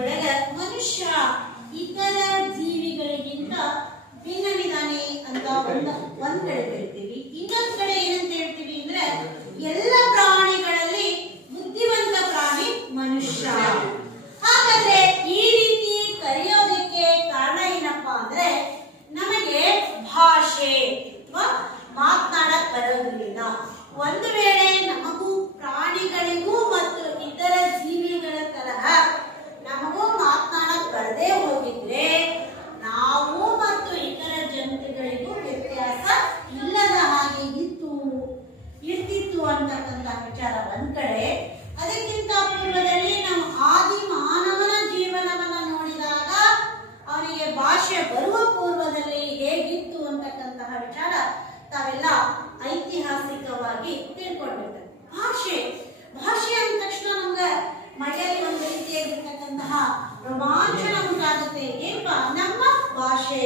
ಒಳಗ ಮನುಷ್ಯ ಇತರ ಜೀವಿಗಳಿಗಿಂತ ಭಿನ್ನವಿದಾನೆ ಅಂತ ಒಂದ್ ಕಡೆ ಹೇಳ್ತೀವಿ. ಇನ್ನೊಂದ್ ಕಡೆ ಏನಂತ ಹೇಳ್ತೀವಿ ಅಂದ್ರೆ ಎಲ್ಲ ಪ್ರಾಣಿಗಳಲ್ಲಿ ಬುದ್ಧಿವಂತ ಪ್ರಾಣಿ ಮನುಷ್ಯ. ಹಾಗಾದ್ರೆ ಈ ರೀತಿ ಕರೆಯೋದಕ್ಕೆ ಕಾರಣ ಏನಪ್ಪಾ ಅಂದ್ರೆ ನಮಗೆ ಭಾಷೆ ಅಥವಾ ಮಾತನಾಡಕ್ ಬರೋದ್ರಿಂದ. ಒಂದು ವೇಳೆ ನಮಗೂ ಪ್ರಾಣಿಗಳಿಗೂ ಮತ್ತು ಇತರ ಜೀವಿಗಳ ತರಹ ನಮಗೂ ಮಾತನಾಡಕ್ ಬರದೇ ಹೋಗಿದ್ರೆ ನಾವು ಮತ್ತು ಇತರ ಜಂತುಗಳಿಗೂ ವ್ಯತ್ಯಾಸ ಇಲ್ಲದ ಹಾಗೆ ಇರ್ತಿತ್ತು ಅಂತಕ್ಕಂಥ ವಿಚಾರ ಒಂದ್ ಕಡೆ. ಅದಕ್ಕಿಂತ ಪೂರ್ವದಲ್ಲಿ ನಾವು ಆದಿ ಮಾನವನ ಜೀವನವನ್ನ ನೋಡಿದಾಗ ಅವನಿಗೆ ಭಾಷೆ ಬರುವ ಪೂರ್ವದಲ್ಲಿ ಹೇಗಿತ್ತು ಅಂತಕ್ಕಂತಹ ವಿಚಾರ ತಾವೆಲ್ಲ ಐತಿಹಾಸಿಕವಾಗಿ ತಿಳ್ಕೊಂಡಿರ್ತಾರೆ. ಭಾಷೆ ಅಂದ ತಕ್ಷಣ ನಮ್ಗೆ ಮನೆಯಲ್ಲಿ ಒಂದು ರೀತಿಯಾಗಿರ್ತಕ್ಕಂತಹ ರೋಮಾಂಚನ ಉಂಟಾಗುತ್ತೆ. ಏನಪ್ಪಾ ನಮ್ಮ ಭಾಷೆ,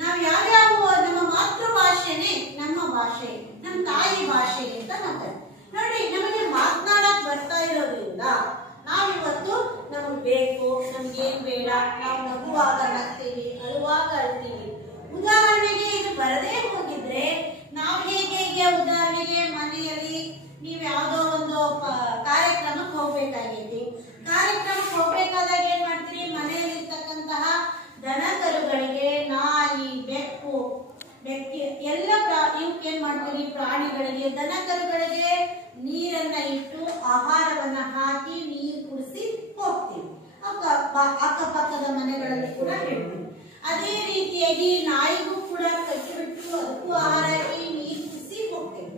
ನಾವ್ ಯಾವ್ಯಾವ ನಮ್ಮ ಮಾತೃಭಾಷೆನೆ ನಮ್ಮ ಭಾಷೆ, ನಮ್ಮ ತಾಯಿ ಭಾಷೆ ಅಂತ ಮಾತಾಡ್ತೀವಿ. ನೋಡಿ, ನಮಗೆ ಮಾತನಾಡಕ್ ಬರ್ತಾ ಇರೋದ್ರಿಂದ ನಾವಿವತ್ತು ನಮಗ್ ಬೇಕು, ನಮ್ಗೇನ್ ಬೇಡ, ನಾವು ನಗುವಾಗ ನಗ್ತೀವಿ, ಅಳುವಾಗ ಅಳ್ತೀವಿ. ಉದಾಹರಣೆಗೆ ಇದು ಬರದೇ ಹೋಗಿದ್ರೆ ನಾವು ಹೇಗೆ ಉದಾಹರಣೆಗೆ ಮನೆಯಲ್ಲಿ ನೀವ್ ಯಾವ್ದೋ ಒಂದು ಕಾರ್ಯಕ್ರಮಕ್ಕೆ ಹೋಗ್ಬೇಕಾಗೈತಿ. ಕಾರ್ಯಕ್ರಮಕ್ಕೆ ಹೋಗ್ಬೇಕಾದಾಗ ಏನ್ ಮಾಡ್ತೀರಿ, ಮನೆಯಲ್ಲಿ ಇರ್ತಕ್ಕಂತಹ ದನ ಕರುಗಳಿಗೆ, ನಾಯಿ, ಬೆಕ್ಕು ಎಲ್ಲ ಇವಕ್ಕೆ ಏನ್ ಮಾಡ್ತೀರಿ, ಪ್ರಾಣಿಗಳಿಗೆ, ದನ ಕರುಗಳಿಗೆ ನೀರನ್ನ ಇಟ್ಟು ಆಹಾರವನ್ನ ಹಾಕಿ ನೀರು ಕುಡಿಸಿ ಹೋಗ್ತೀವಿ. ಅಕ್ಕಪಕ್ಕದ ಮನೆಗಳಲ್ಲಿ ಕೂಡ ಹೇಳ್ತೀವಿ. ಅದೇ ರೀತಿಯಾಗಿ ನಾಯಿಗೂ ಕೂಡ ಕಟ್ಟಿಬಿಟ್ಟು ಅದಕ್ಕೂ ಆಹಾರ ಹಾಕಿ ನೀರು ಕುಡಿಸಿ ಹೋಗ್ತೇವೆ.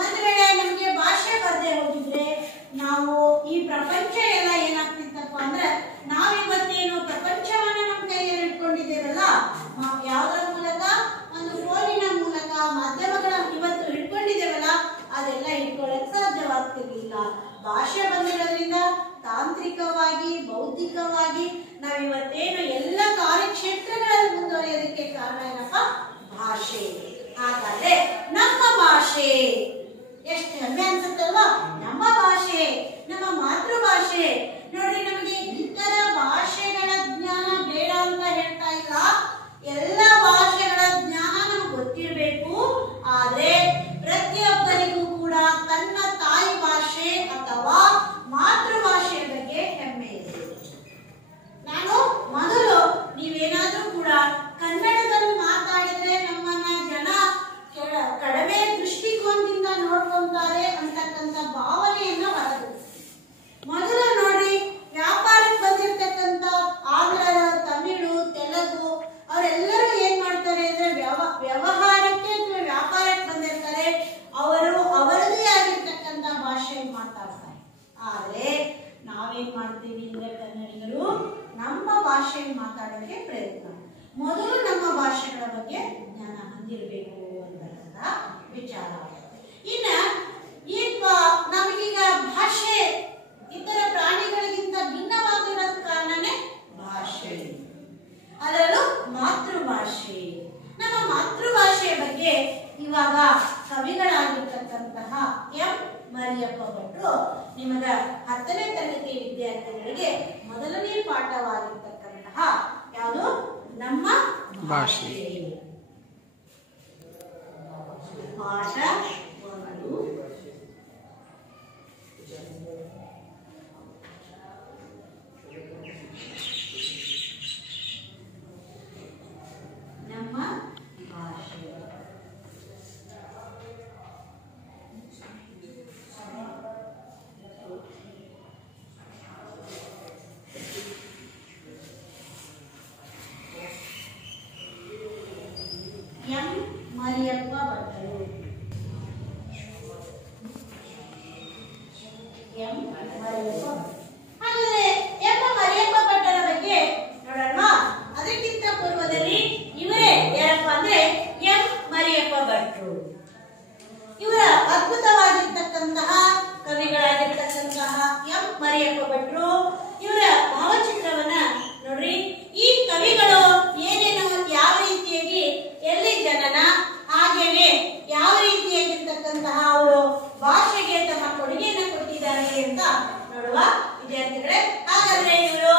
ಒಂದ್ ವೇಳೆ ನಮ್ಗೆ ಭಾಷೆ ಬರದೆ ಹೋಗಿದ್ರೆ ನಾವು ಈ ಪ್ರಪಂಚ ಎಲ್ಲ ಏನಾಗ್ತಿತ್ತಪ್ಪ ಅಂದ್ರೆ ನಾವಿವತ್ತೇನು ಪ್ರಪಂಚವನ್ನ ನಮ್ಮ ಕೈಯಲ್ಲಿ ಇಟ್ಕೊಂಡಿದ್ದೇವಲ್ಲ, ಯಾವುದರ ಮೂಲಕ, ಒಂದು ಫೋನಿನ ಮೂಲಕ, ಮಾಧ್ಯಮಗಳ ಇವತ್ತು ಇಟ್ಕೊಂಡಿದ್ದೇವಲ್ಲ, ಅದೆಲ್ಲ ಇಟ್ಕೊಳ್ಳಕ್ ಸಾಧ್ಯವಾಗ್ತಿರ್ಲಿಲ್ಲ. ಭಾಷೆ ಬಂದಿರೋದ್ರಿಂದ ತಾಂತ್ರಿಕವಾಗಿ, ಬೌದ್ಧಿಕವಾಗಿ ನಾವಿವತ್ತೇನು ಎಲ್ಲ ಕಾರ್ಯಕ್ಷೇತ್ರಗಳಲ್ಲಿ ಮುಂದುವರಿಯೋದಕ್ಕೆ ಕಾರಣ ಏನಪ್ಪ, ಭಾಷೆ. ಹಾಗಾದ್ರೆ ನಮ್ಮ ಭಾಷೆ ಎಷ್ಟು ಹೆಮ್ಮೆ ಅನ್ಸುತ್ತಲ್ವಾ, ನಮ್ಮ ಭಾಷೆ, ನಮ್ಮ ಮಾತೃಭಾಷೆ. ನೋಡಿ, ನಮಗೆ ಇತರ ಭಾಷೆಗಳ ಜ್ಞಾನ ಬೇಡ ಅಂತ ಹೇಳ್ತಾ ಇಲ್ಲ, ಎಲ್ಲ ಭಾಷೆಗಳ ಜ್ಞಾನ ನಮ್ಗೆ ಗೊತ್ತಿರಬೇಕು. ಆದ್ರೆ ಪ್ರತಿಯೊಬ್ಬರಿಗೂ ಕೂಡ ತನ್ನ ತಾಯಿ ಭಾಷೆ ಅಥವಾ ಮಾತೃಭಾಷೆಯ ಬಗ್ಗೆ ಹೆಮ್ಮೆ ಇದೆ. ನಾನು ಮೊದಲು ನೀವೇನಾದ್ರೂ ಕೂಡ ಕನ್ನಡದಲ್ಲಿ ಮಾತಾಡಿದ್ರೆ ನಮ್ಮನ್ನ ಜನ ಕಡಿಮೆ ದೃಷ್ಟಿಕೋನದಿಂದ ನೋಡ್ಕೊಂತಾರೆ ಅಂತಕ್ಕಂಥ ಭಾವನೆಯನ್ನ ಹೊರಗಿಸಿ. ಮೊದಲು ನೋಡಿ, ವ್ಯಾಪಾರಕ್ಕೆ ಬಂದಿರತಕ್ಕಂಥ ಆಂಧ್ರ, ತಮಿಳು, ತೆಲುಗು ಅವರೆಲ್ಲರೂ ಏನ್ ಮಾಡ್ತಾರೆ ಅಂದ್ರೆ ವ್ಯವಹಾರಕ್ಕೆ ಅಥವಾ ವ್ಯಾಪಾರಕ್ಕೆ ಬಂದಿರ್ತಾರೆ. ಅವರು ಅವರದೇ ಆಗಿರ್ತಕ್ಕಂಥ ಭಾಷೆ ಮಾತಾಡ್ತಾರೆ. ಆದ್ರೆ ನಾವೇನ್ ಮಾಡ್ತೀವಿ ಅಂದ್ರೆ ಕನ್ನಡಿಗರು ನಮ್ಮ ಭಾಷೆಯನ್ನು ಮಾತಾಡೋಕೆ ಪ್ರಯತ್ನ. ಮೊದಲು ನಮ್ಮ ಭಾಷೆಗಳ ಬಗ್ಗೆ ಜ್ಞಾನ ಹೊಂದಿರಬೇಕು ಅಂತಕ್ಕಂಥ ವಿಚಾರ. ಇನ್ನ ನಮಗೀಗ ಭಾಷೆ ಇತರ ಪ್ರಾಣಿಗಳಿಗಿಂತ ಭಿನ್ನವಾಗಿರೋದ ಕಾರಣನೇ ಭಾಷೆ, ಅದರಲ್ಲೂ ಮಾತೃಭಾಷೆ. ನಮ್ಮ ಮಾತೃಭಾಷೆಯ ಬಗ್ಗೆ ಇವಾಗ ಕವಿಗಳಾಗಿರ್ತಕ್ಕಂತಹ ಎಂ ಮರಿಯಪ್ಪ ಭಟ್ರು ನಿಮಗ 10ನೇ ತರಗತಿ ವಿದ್ಯಾರ್ಥಿಗಳಿಗೆ ಮೊದಲನೇ ಪಾಠವಾಗಿರ್ತಕ್ಕಂತಹ ಯಾವುದು, ನಮ್ಮ ಭಾಷೆ. ಪಾಠ 1 ನಮ್ಮ ಭಾಷೆ. ಎಂ ಮರಿಯಪ್ಪ ಭಟ್ರು. ಎಂ ಮರಿಯಪ್ಪ. ಹಾಗಾದ್ರೆ ಎಂ ಮರಿಯಪ್ಪ ಭಟ್ಟರ ಬಗ್ಗೆ ನೋಡೋಣ. ಅದಕ್ಕಿಂತ ಪೂರ್ವದಲ್ಲಿ ಇವರೇ ಯಾರಪ್ಪ ಅಂದ್ರೆ ಎಂ ಮರಿಯಪ್ಪ ಭಟ್ರು. ಇವರ ಅದ್ಭುತವಾಗಿರ್ತಕ್ಕಂತಹ ಕವಿಗಳಾಗಿರ್ತಕ್ಕಂತಹ ಎಂ ಮರಿಯಪ್ಪ ಭಟ್ರು ಇವರ ಭಾವಚಿತ್ರವನ್ನ ನೋಡ್ರಿ. ಈ ಕವಿಗಳು ಏನೇನು, ಯಾವ ರೀತಿಯಾಗಿ, ಎಲ್ಲಿ ಜನನ, ಹಾಗೇನೆ ಯಾವ ರೀತಿಯಾಗಿರ್ತಕ್ಕಂತಹ ಅವರು ಭಾಷೆಗೆ ತಮ್ಮ ಕೊಡುಗೆಯನ್ನು ಕೊಟ್ಟಿದ್ದಾರೆ ಅಂತ ನೋಡುವ ವಿದ್ಯಾರ್ಥಿಗಳೇ. ಹಾಗಾದ್ರೆ ಇವರು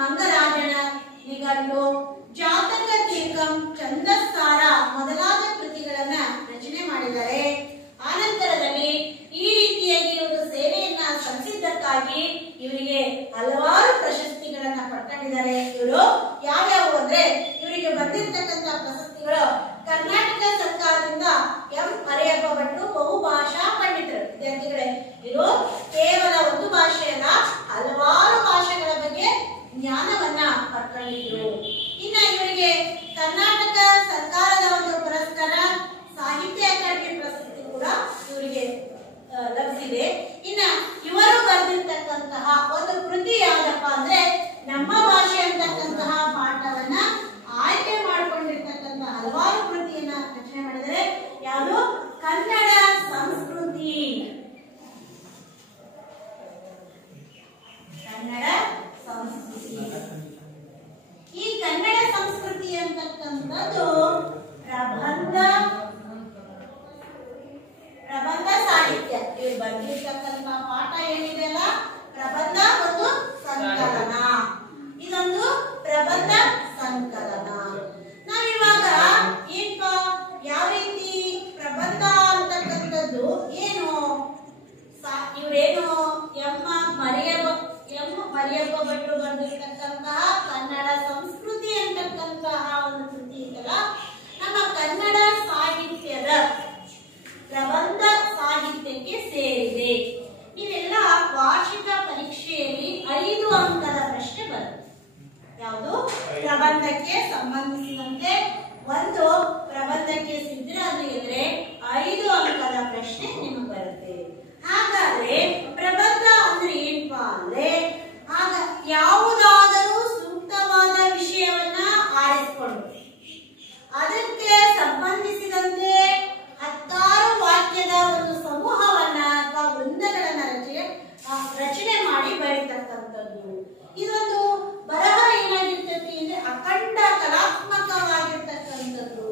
ಮಂಗರಾಜನ ನಿಘಂಟು, ಜಾತಕ ತೀರ್ಕಂ, ಛಂದಸ್ಸಾರ ಮೊದಲಾದ ಕೃತಿಗಳನ್ನ ರಚನೆ ಮಾಡಿದ್ದಾರೆ. ಆನಂತರದಲ್ಲಿ ಈ ರೀತಿಯಾಗಿ ಇವರು ಸೇವೆಯನ್ನ ಸಲ್ಲಿಸಿದ್ದಕ್ಕಾಗಿ ಇವರಿಗೆ ಹಲವಾರು ಪ್ರಶಸ್ತಿಗಳನ್ನ ಪಡ್ಕೊಂಡಿದ್ದಾರೆ. ಇವರು ಯಾವ್ಯಾವು ಅಂದ್ರೆ ಇವರಿಗೆ ಬಂದಿರತಕ್ಕಂತ ಪ್ರಶಸ್ತಿಗಳು ಕರ್ನಾಟಕ ಸರ್ಕಾರದಿಂದ ಎಂ ಮರಿಯಪ್ಪ ಭಟ್ರು ಬಹುಭಾಷಾ ಪಂಡಿತರು. ವಿದ್ಯಾರ್ಥಿಗಳೇ, ಇವರು ಕೇವಲ ಒಂದು ಭಾಷೆಯಲ್ಲ ಹಲವಾರು ಭಾಷೆಗಳ ಬಗ್ಗೆ ಜ್ಞಾನವನ್ನ ಪಡ್ಕೊಂಡಿದ್ರು. ಇನ್ನ ಇವರಿಗೆ ಕರ್ನಾಟಕ ಸರ್ಕಾರದ ಒಂದು ಪುರಸ್ಕಾರ, ಸಾಹಿತ್ಯ ಅಕಾಡೆಮಿ ಪ್ರಶಸ್ತಿ ಕೂಡ ಇವರಿಗೆ ಲಭಿಸಿದೆ. ಇನ್ನ ಇವರು ಬರೆದಿರ್ತಕ್ಕಂತಹ ಒಂದು ಕೃತಿ ಯಾವ್ದಪ್ಪ ಅಂದ್ರೆ ನಮ್ಮ ಭಾಷೆ ಅಂತಕ್ಕಂತಹ ಪಾಠವನ್ನ ಆಯ್ಕೆ ಮಾಡಿಕೊಂಡಿರ್ತಕ್ಕಂತಹ ಹಲವಾರು ಕೃತಿಯನ್ನ ರಚನೆ ಮಾಡಿದರೆ. ಯಾವುದು? ಕನ್ನಡ ಸಂಸ್ಕೃತಿ. ಕನ್ನಡ ಸಂಸ್ಕೃತಿ. ಈ ಕನ್ನಡ ಸಂಸ್ಕೃತಿ ಅಂತಕ್ಕಂಥದ್ದು ಪ್ರಬಂಧ ಸಾಹಿತ್ಯ. ಇವ್ರು ಬಂದಿರ್ತಕ್ಕಂಥ ಪಾಠ ಏನಿದೆಯಲ್ಲ ಪ್ರಬಂಧ ಒಂದು ಸಂಕಲನ. ಇದೊಂದು ಪ್ರಬಂಧ ಸಂಕಲನ. ನಾವಿವಾಗ ಏನಪ್ಪ ಯಾವ ರೀತಿ ಪ್ರಬಂಧ ಅಂತಕ್ಕಂಥದ್ದು ಏನು ಇವ್ರೇನು ಎಂ ಮರಿಯಪ್ಪ ಭಟ್ರು ಬರೆದಿರ್ತಕ್ಕಂತಹ ಕನ್ನಡ ಸಂಸ್ಕೃತಿ ಅಂತಕ್ಕಂತಹ ಒಂದು ಕೃತಿ ಇದೆಯಲ್ಲ, ನಮ್ಮ ಕನ್ನಡ ಸಾಹಿತ್ಯದ ಪ್ರಬಂಧ ಸಾಹಿತ್ಯಕ್ಕೆ ಸೇರಿದೆ. ಇವೆಲ್ಲ ವಾರ್ಷಿಕ ಪರೀಕ್ಷೆಯಲ್ಲಿ 5 ಅಂಕದ ಪ್ರಶ್ನೆ ಬರುತ್ತೆ. ಯಾವುದು? ಪ್ರಬಂಧಕ್ಕೆ ಸಂಬಂಧಿಸಿದಂತೆ ಒಂದು ಪ್ರಬಂಧಕ್ಕೆ ಸಿದ್ಧರಾಗಿದ್ರೆ 5 ಅಂಕದ ಪ್ರಶ್ನೆ ನಿಮಗೆ ಬರುತ್ತೆ. ಹಾಗಾದ್ರೆ ಪ್ರಬಂಧ ಅಂದ್ರೆ ಏನಪ್ಪಾ ಅಂದ್ರೆ ಆಗ ಯಾವುದಾದರೂ ಸೂಕ್ತವಾದ ವಿಷಯವನ್ನ ಆರಿಸಿಕೊಂಡು ಅದಕ್ಕೆ ಸಂಬಂಧಿಸಿದಂತೆ 10 ವಾಕ್ಯದ ಒಂದು ಸಮೂಹವನ್ನ ಅಥವಾ ವೃಂದಗಳನ್ನ ರಚನೆ ಮಾಡಿ ಬರೀತಕ್ಕಂಥದ್ದು. ಇದೊಂದು ಬರಹ ಏನಾಗಿರ್ತೈತಿ ಅಂದ್ರೆ ಅಖಂಡ ಕಲಾತ್ಮಕವಾಗಿರ್ತಕ್ಕಂಥದ್ದು.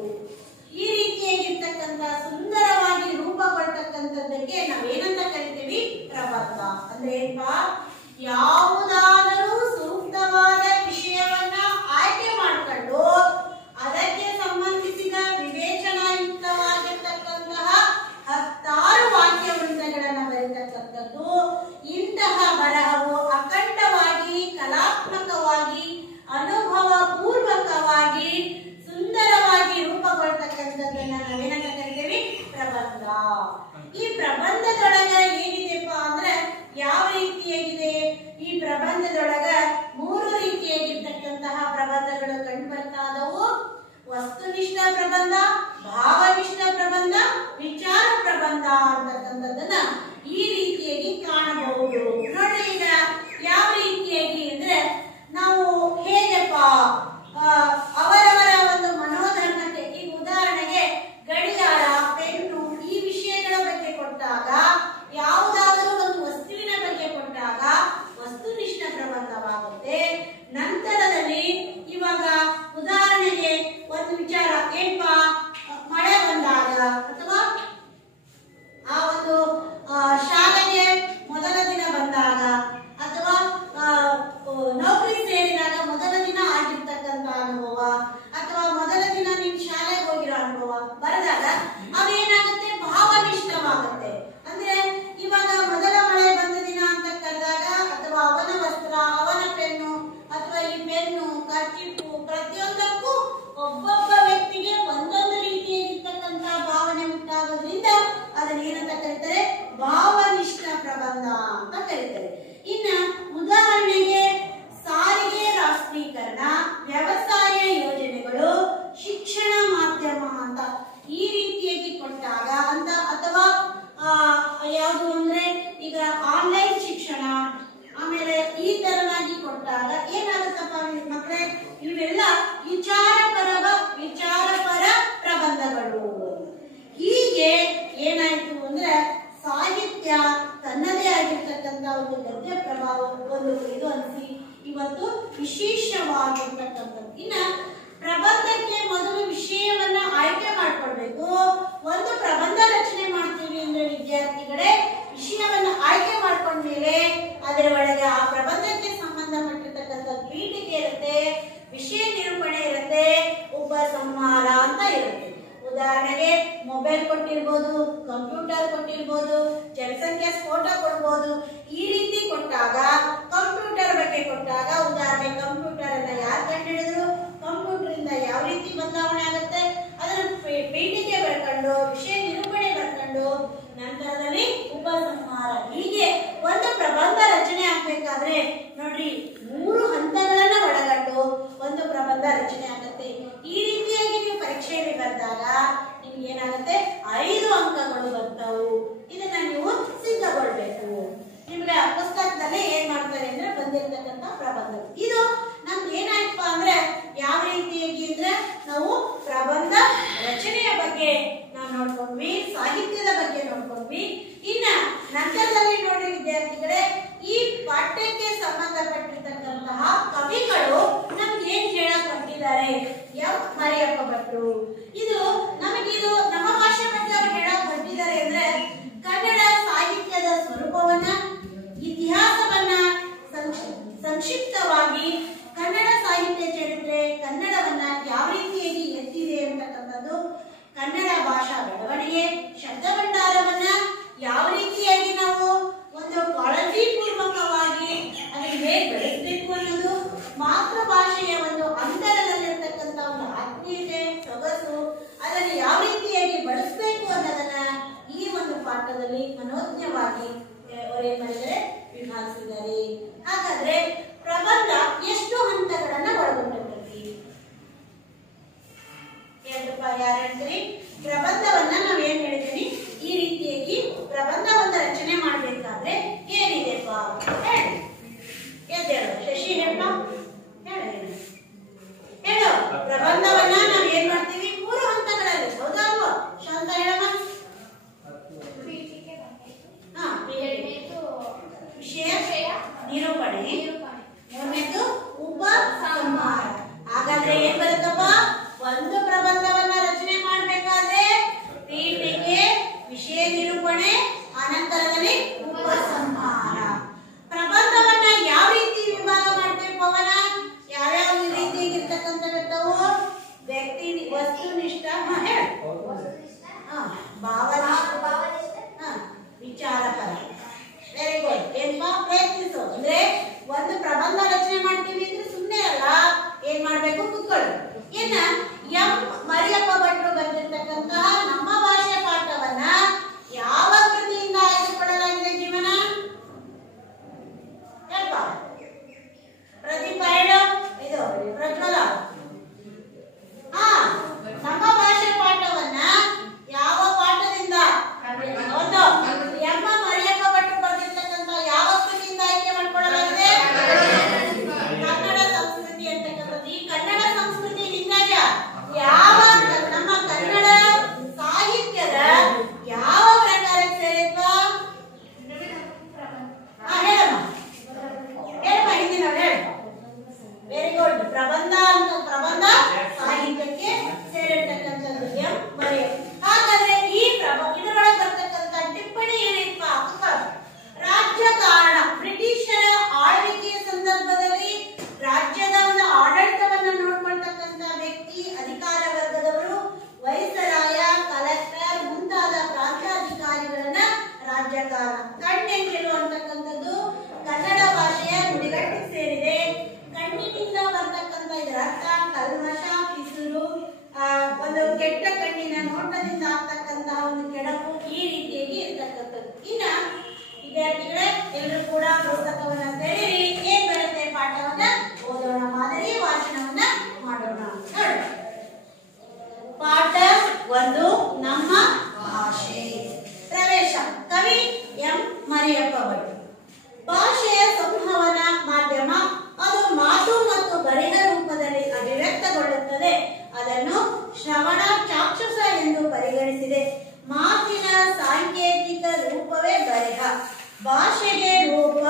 ಈ ರೀತಿಯಾಗಿರ್ತಕ್ಕಂಥ ಸುಂದರವಾಗಿ ರೂಪುಗೊಳ್ತಕ್ಕಂಥದ್ದಕ್ಕೆ ನಾವೇನಂತ ಕರಿತೀವಿ? ಪ್ರಬಂಧ. ಅಂದ್ರೆ ಏನಪ್ಪಾ? ಯಾವುದಾದರೂ ಸೂಕ್ತವಾದ ವಿಷಯವನ್ನ ಆಯ್ಕೆ ಮಾಡಿಕೊಂಡು ಅದಕ್ಕೆ ಸಂಬಂಧಿಸಿದ ವಿವೇಚನಾಯುಕ್ತವಾಗಿರ್ತಕ್ಕಂತಹ 10 ವಾಕ್ಯ ವೃಂದಗಳನ್ನು ಬರೆಯತಕ್ಕಂಥದ್ದು. ಇಂತಹ ಬರಹವು ಅಖಂಡವಾಗಿ ಕಲಾತ್ಮಕವಾಗಿ ಅನುಭವ ಪೂರ್ವಕವಾಗಿ ಸುಂದರವಾಗಿ ರೂಪುಗೊಳ್ತಕ್ಕಂಥದ್ದನ್ನ ನಾವೇನಂತ ಕರಿತೀವಿ? ಪ್ರಬಂಧ. ಈ ಪ್ರಬಂಧದೊಳಗ ಏನಿದೆಪ್ಪ ಅಂದ್ರೆ ಯಾವ ರೀತಿಯಾಗಿದೆ? ಈ ಪ್ರಬಂಧದೊಳಗ 3 ರೀತಿಯಾಗಿರ್ತಕ್ಕಂತಹ ಪ್ರಬಂಧಗಳು ಕಂಡು ಬರ್ತಾ ಇದಾವು. ವಸ್ತುನಿಷ್ಠ ಪ್ರಬಂಧ, ಭಾವನಿಷ್ಠ ಪ್ರಬಂಧ, ವಿಚಾರ ಪ್ರಬಂಧ ಅಂತಕ್ಕಂಥದ್ದನ್ನ ಈ ರೀತಿಯಾಗಿ ಕಾಣಬಹುದು. ನೋಡ್ರಿ, ಈಗ ಯಾವ ರೀತಿಯಾಗಿ ಅಂದ್ರೆ ನಾವು ಹೇಗಪ್ಪ ಅವರವರ ಒಂದು ಮನೋಧರ್ಮಕ್ಕೆ, ಈಗ ಉದಾಹರಣೆಗೆ ಗಡಿಯಾರ, ಪೆನ್ನು ಈ ವಿಷಯಗಳ ಬಗ್ಗೆ ಕೊಟ್ಟಾಗ, ಯಾವುದಾದರೂ ಒಂದು ವಸ್ತುವಿನ ಬಗ್ಗೆ ಕೊಟ್ಟಾಗ ವಸ್ತುನಿಷ್ಠ ಪ್ರಬಂಧವಾಗುತ್ತೆ. ನಂತರದಲ್ಲಿ ಇವಾಗ ಉದಾಹರಣೆಗೆ ಒಂದು ವಿಚಾರ ಏನಪ್ಪಾ, ಮಳೆ ಬಂದಾಗ ಅಥವಾ ಆ ಒಂದು ಶಾಲೆಗೆ ಮೊದಲ ದಿನ ಬಂದಾಗ ಅಥವಾ ನೌಕರಿ ಸೇರಿದಾಗ ಮೊದಲ ದಿನ ಆಗಿರ್ತಕ್ಕಂಥ ಅನುಭವ ಅಥವಾ ಮೊದಲ ದಿನ ನೀವು ಶಾಲೆಗೆ ಹೋಗಿರೋ ಅನುಭವ ಬರೆದಾಗ ಅವೇನಾಗುತ್ತೆ? ಭಾವನಿಷ್ಠವಾಗುತ್ತೆ. ಅಂದ್ರೆ ಇವಾಗ ಮೊದಲ ಮಳೆ ಬಂದ ದಿನ ಅಂತ ಕರೆದಾಗ ಅಥವಾ ಅವನ ವಸ್ತ್ರ, ಅವನ ಪೆನ್ನು ಅಥವಾ ಈ ಪೆನ್ನು, ಕರ್ಚಿಪ್ಪು ಪ್ರತಿಯೊಂದಕ್ಕೂ ಒಬ್ಬೊಬ್ಬ ವ್ಯಕ್ತಿಗೆ ಒಂದೊಂದು ರೀತಿಯಾಗಿರ್ತಕ್ಕಂಥ ಭಾವನೆ ಉಂಟಾಗೋದ್ರಿಂದ ಅದನ್ನ ಏನಂತ ಕರೀತಾರೆ? ಭಾವನಿಷ್ಠ ಪ್ರಬಂಧ ಅಂತ ಕರೀತಾರೆ. ಇನ್ನ ಉದಾಹರಣೆಗೆ ಸಾರಿಗೆ ರಾಷ್ಟ್ರೀಕರಣ, ವ್ಯವಸಾಯ ಯೋಜನೆಗಳು, ಶಿಕ್ಷಣ ಮಾಧ್ಯಮ ಅಂತ ಈ ರೀತಿಯಾಗಿ ಕೊಟ್ಟಾಗ ಅಂತ ಅಥವಾ ಯಾವುದು ಅಂದ್ರೆ ಈಗ ಆನ್ಲೈನ್ ಶಿಕ್ಷಣ, ಆಮೇಲೆ ಈ ತರನಾಗಿ ಕೊಟ್ಟಾಗ ಏನಾಗುತ್ತಪ್ಪ ಮಕ್ಕಳೇ? ಇವೆಲ್ಲ ವಿಚಾರಪರ ಪ್ರಬಂಧಗಳು. ಹೀಗೆ ಏನಾಯ್ತು ಅಂದ್ರೆ ಸಾಹಿತ್ಯ ತನ್ನದೇ ಆಗಿರ್ತಕ್ಕಂಥ ಒಂದು ಗದ್ಯ ಪ್ರಭಾವ ಒಂದು ಇದು ಅನಿಸಿ ಇವತ್ತು ವಿಶೇಷವಾಗಿರ್ತಕ್ಕಂಥದ್ದು. ಇನ್ನ ಪ್ರಬಂಧಕ್ಕೆ ಮೊದಲು ವಿಷಯವನ್ನ ಆಯ್ಕೆ ಮಾಡ್ಕೊಳ್ಬೇಕು. ಒಂದು ಪ್ರಬಂಧ ರಚನೆ ಮಾಡ್ತೀವಿ ಅಂದ್ರೆ ವಿದ್ಯಾರ್ಥಿಗಳೇ ವಿಷಯವನ್ನ ಆಯ್ಕೆ ಮಾಡ್ಕೊಂಡ್ಮೇಲೆ ಅದರ ಒಳಗೆ ಆ ಪ್ರಬಂಧಕ್ಕೆ ಸಂಬಂಧಪಟ್ಟಿರ್ತಕ್ಕಂಥ ಪೀಠಿಕೆ ಕನ್ನಡ ಭಾಷಾ ಬೆಳವಣಿಗೆ ಶಬ್ದ ಭಂಡಾರವನ್ನ ಯಾವ ರೀತಿಯಾಗಿ ನಾವು ಒಂದು ಕಾಳಜಿಪೂರ್ವಕವಾಗಿ ಅದನ್ನು ಹೇಗೆ ಬೆಳೆಸಬೇಕು ಅನ್ನೋದು, ಮಾತೃಭಾಷೆಯ ಒಂದು ಅಂತರದಲ್ಲಿರ್ತಕ್ಕಂಥ ಒಂದು ಆತ್ಮೀಯತೆ ಸೊಗಸು ಅದನ್ನು ಯಾವ ರೀತಿಯಾಗಿ ಬಳಸಬೇಕು ಅನ್ನೋದನ್ನ ಈ ಒಂದು ಪಾಠದಲ್ಲಿ ಮನೋಜ್ಞವಾಗಿ ಅವರೇನ್ ಮಾಡಿದರೆ ವಿಭಾಗಿಸಿದ್ದಾರೆ. ಹಾಗಾದ್ರೆ ಪ್ರಬಂಧ ಎಷ್ಟು ಹಂತಗಳನ್ನ ಒಳಗೊಂಡಿರ್ತೈತಿ? ಯಾರಂತೀರಿ? ಪ್ರಬಂಧವನ್ನ ನಾವ್ ಏನ್ ಹೇಳಿದೀನಿ, ಈ ರೀತಿಯಾಗಿ ಪ್ರಬಂಧವನ್ನ ರಚನೆ ಮಾಡ್ಬೇಕಾದ್ರೆ ಏನಿದೆಪ್ಪ ಹೇಳಿ. ಎದ್ದೇಳು ಶಶಿ, ಹೇಳ ಹೇಳು. ಪ್ರಬಂಧವನ್ನ ನಾವ್ ಏನ್ ಮಾಡ್ತೀವಿ? 3 ಹಂತಗಳಲ್ಲಿ, ಹೌದಾ ಅಲ್ವಾ? ಶಾಂತ ಹೇಳಮ್ಮ. ವಿಷಯ ನಿರೂಪಣೆ, ಮೂರನೇದು ಉಪಸಂಹಾರ. ಹಾಗಾದ್ರೆ ಏನ್ ಬರುತ್ತಪ್ಪ? ಒಂದು ಪ್ರಬಂಧವನ್ನ ರಚನೆ ಮಾಡ್ಬೇಕಾದ್ರೆ ಪೀಠಿಕೆ, ವಿಷಯ ನಿರೂಪಣೆ, ಅನಂತರದಲ್ಲಿ ಉಪಸಂಹಾರ. ಪ್ರಬಂಧವನ್ನ ಯಾವ ರೀತಿ ವಿಭಾಗ ಮಾಡ್ತೇವೆ ಪವನ? ಯಾವ್ಯಾವ ರೀತಿಯಾಗಿರ್ತಕ್ಕಂಥವು? ವ್ಯಕ್ತಿ ವಸ್ತುನಿಷ್ಠ, ಭಾವನಿಷ್ಠ, ವಿಚಾರಪರ. Very good. ಏನ್ಪಾ? ಪ್ರಯತ್ನಿಸು. ಅಂದ್ರೆ ಒಂದು ಪ್ರಬಂಧ ರಚನೆ ಮಾಡ್ತೀವಿ ಅಂದ್ರೆ ಸುಮ್ಮನೆ ಅಲ್ಲ, ಏನ್ ಮಾಡ್ಬೇಕು? ಕುತ್ಕೊಳ್ಳು. ಇನ್ನ ಎಂ ಮರಿಯಪ್ಪ ಭಟ್ರು ಬರೆದಿರ್ತಕ್ಕಂತಹ ನಮ್ಮ ಭಾಷೆ ಪಾಠವನ್ನ ಯಾವ ಕೃತಿಯಿಂದ ಆಯ್ದುಕೊಳ್ಳಲಾಗಿದೆ? ಜೀವನ ಹೇಳ್ಪ. ಪ್ರದೀಪ ಹೇಳು. ಇದು ಪ್ರಜ್ವಲ. ನಮ್ಮ ಭಾಷೆ ಪಾಠವನ್ನ ಯಾವ ಪಾಠದಿಂದ? ಒಂದು ಎಂ ಮರಿಯಪ್ಪ ಭಟ್ರು ಬರೆದಿರ್ತಕ್ಕಂಥ ಯಾವ ಕೃತಿಯಿಂದ ಆಯ್ಕೆ ಮಾಡ್ಕೊಳ್ಳಲಾಗಿದೆ? ಕನ್ನಡ ಸಂಸ್ಕೃತಿ ಅಂತಕ್ಕಂಥದ್ದು. ಈ ಕನ್ನಡ ಸಂಸ್ಕೃತಿ ಲಿಂಗಜ ಯಾವ ನಮ್ಮ ಕನ್ನಡ ಸಾಹಿತ್ಯದ ಯಾವ ಪ್ರಕಾರಕ್ಕೆ ಸೇರಿದ್ವಾ? ಹೇಳಮ್ಮ ಹೇಳಮ್ಮ, ಹಿಂದಿನ ಹೇಳ. Very good. ಪ್ರಬಂಧ ಅಂತ, ಪ್ರಬಂಧ ಸಾಹಿತ್ಯಕ್ಕೆ ಸೇರಿರ್ತಕ್ಕಂಥದ್ದು ಎಂ ಮರಿಯಪ್ಪ. ಹಾಗಾದ್ರೆ ಈ ಇದರೊಳಗೆ ಬರ್ತಕ್ಕಂಥ ಟಿಪ್ಪಣಿ ಏನೈತಪ್ಪ? ರಾಜ್ಯಕಾರಣ. ಬ್ರಿಟಿಷರ ಆಳ್ವಿಕೆಯ ಸಂದರ್ಭದಲ್ಲಿ ರಾಜ್ಯದ ಒಂದು ಆಡಳಿತವನ್ನು ನೋಡ್ಕೊಳ್ತಕ್ಕಂಥ ವ್ಯಕ್ತಿ, ಅಧಿಕಾರ ವರ್ಗದವರು, ವೈಸರಾಯ, ಕಲೆಕ್ಟರ್ ಮುಂತಾದ ಪ್ರಾಂತಾಧಿಕಾರಿಗಳನ್ನ ರಾಜ್ಯಕಾರಣ. ಕಣ್ಣೆಂಟೆಲು ಅಂತಕ್ಕಂಥದ್ದು ಕನ್ನಡ ಭಾಷೆಯ ನುಡಿಗಟ್ಟಿಗೆ ಸೇರಿದೆ. ಕಣ್ಣಿನಿಂದ ಬರ್ತಕ್ಕಂಥ ಇದರ ಅರ್ಥ ಕಲ್ಮಶ, ಪಿಸುರು, ಒಂದು ಕೆಟ್ಟ ಕಣ್ಣಿನ ನೋಟದಿಂದ ಆಗ್ತಕ್ಕಂತಹ ಒಂದು ಕೆಡಕು, ಈ ರೀತಿಯಾಗಿ ಇರ್ತಕ್ಕಂಥದ್ದು. ಇನ್ನ ವಿದ್ಯಾರ್ಥಿಗಳೇ, ಎಲ್ಲರೂ ಕೂಡ ಪುಸ್ತಕವನ್ನ ತೆರೆಯಿರಿ. ಏನ್ ಬರುತ್ತೆ ಪಾಠವನ್ನ ಓದೋಣ, ಮಾದರಿ ವಾಚನವನ್ನ ಮಾಡೋಣ. ನೋಡಿ, ಪಾಠ 1 ನಮ್ಮ ಭಾಷೆ. ಪ್ರವೇಶ. ಕವಿ ಎಂ ಮರಿಯಪ್ಪ ಭಟ್ರು. ಭಾಷೆಯ ಸಂವಹನ ಮಾಧ್ಯಮ. ಅದು ಮಾತು ಮತ್ತು ಬರೆಹ ರೂಪದಲ್ಲಿ ಅಭಿವ್ಯಕ್ತಗೊಳ್ಳುತ್ತದೆ. ಅದನ್ನು ಶ್ರವಣ ಚಾಕ್ಷುಷ ಎಂದು ಪರಿಗಣಿಸಿದೆ. ಮಾತಿನ ಸಾಂಕೇತಿಕ ರೂಪವೇ ಬರೆಹ. ಭಾಷೆಗೆ ರೂಪ,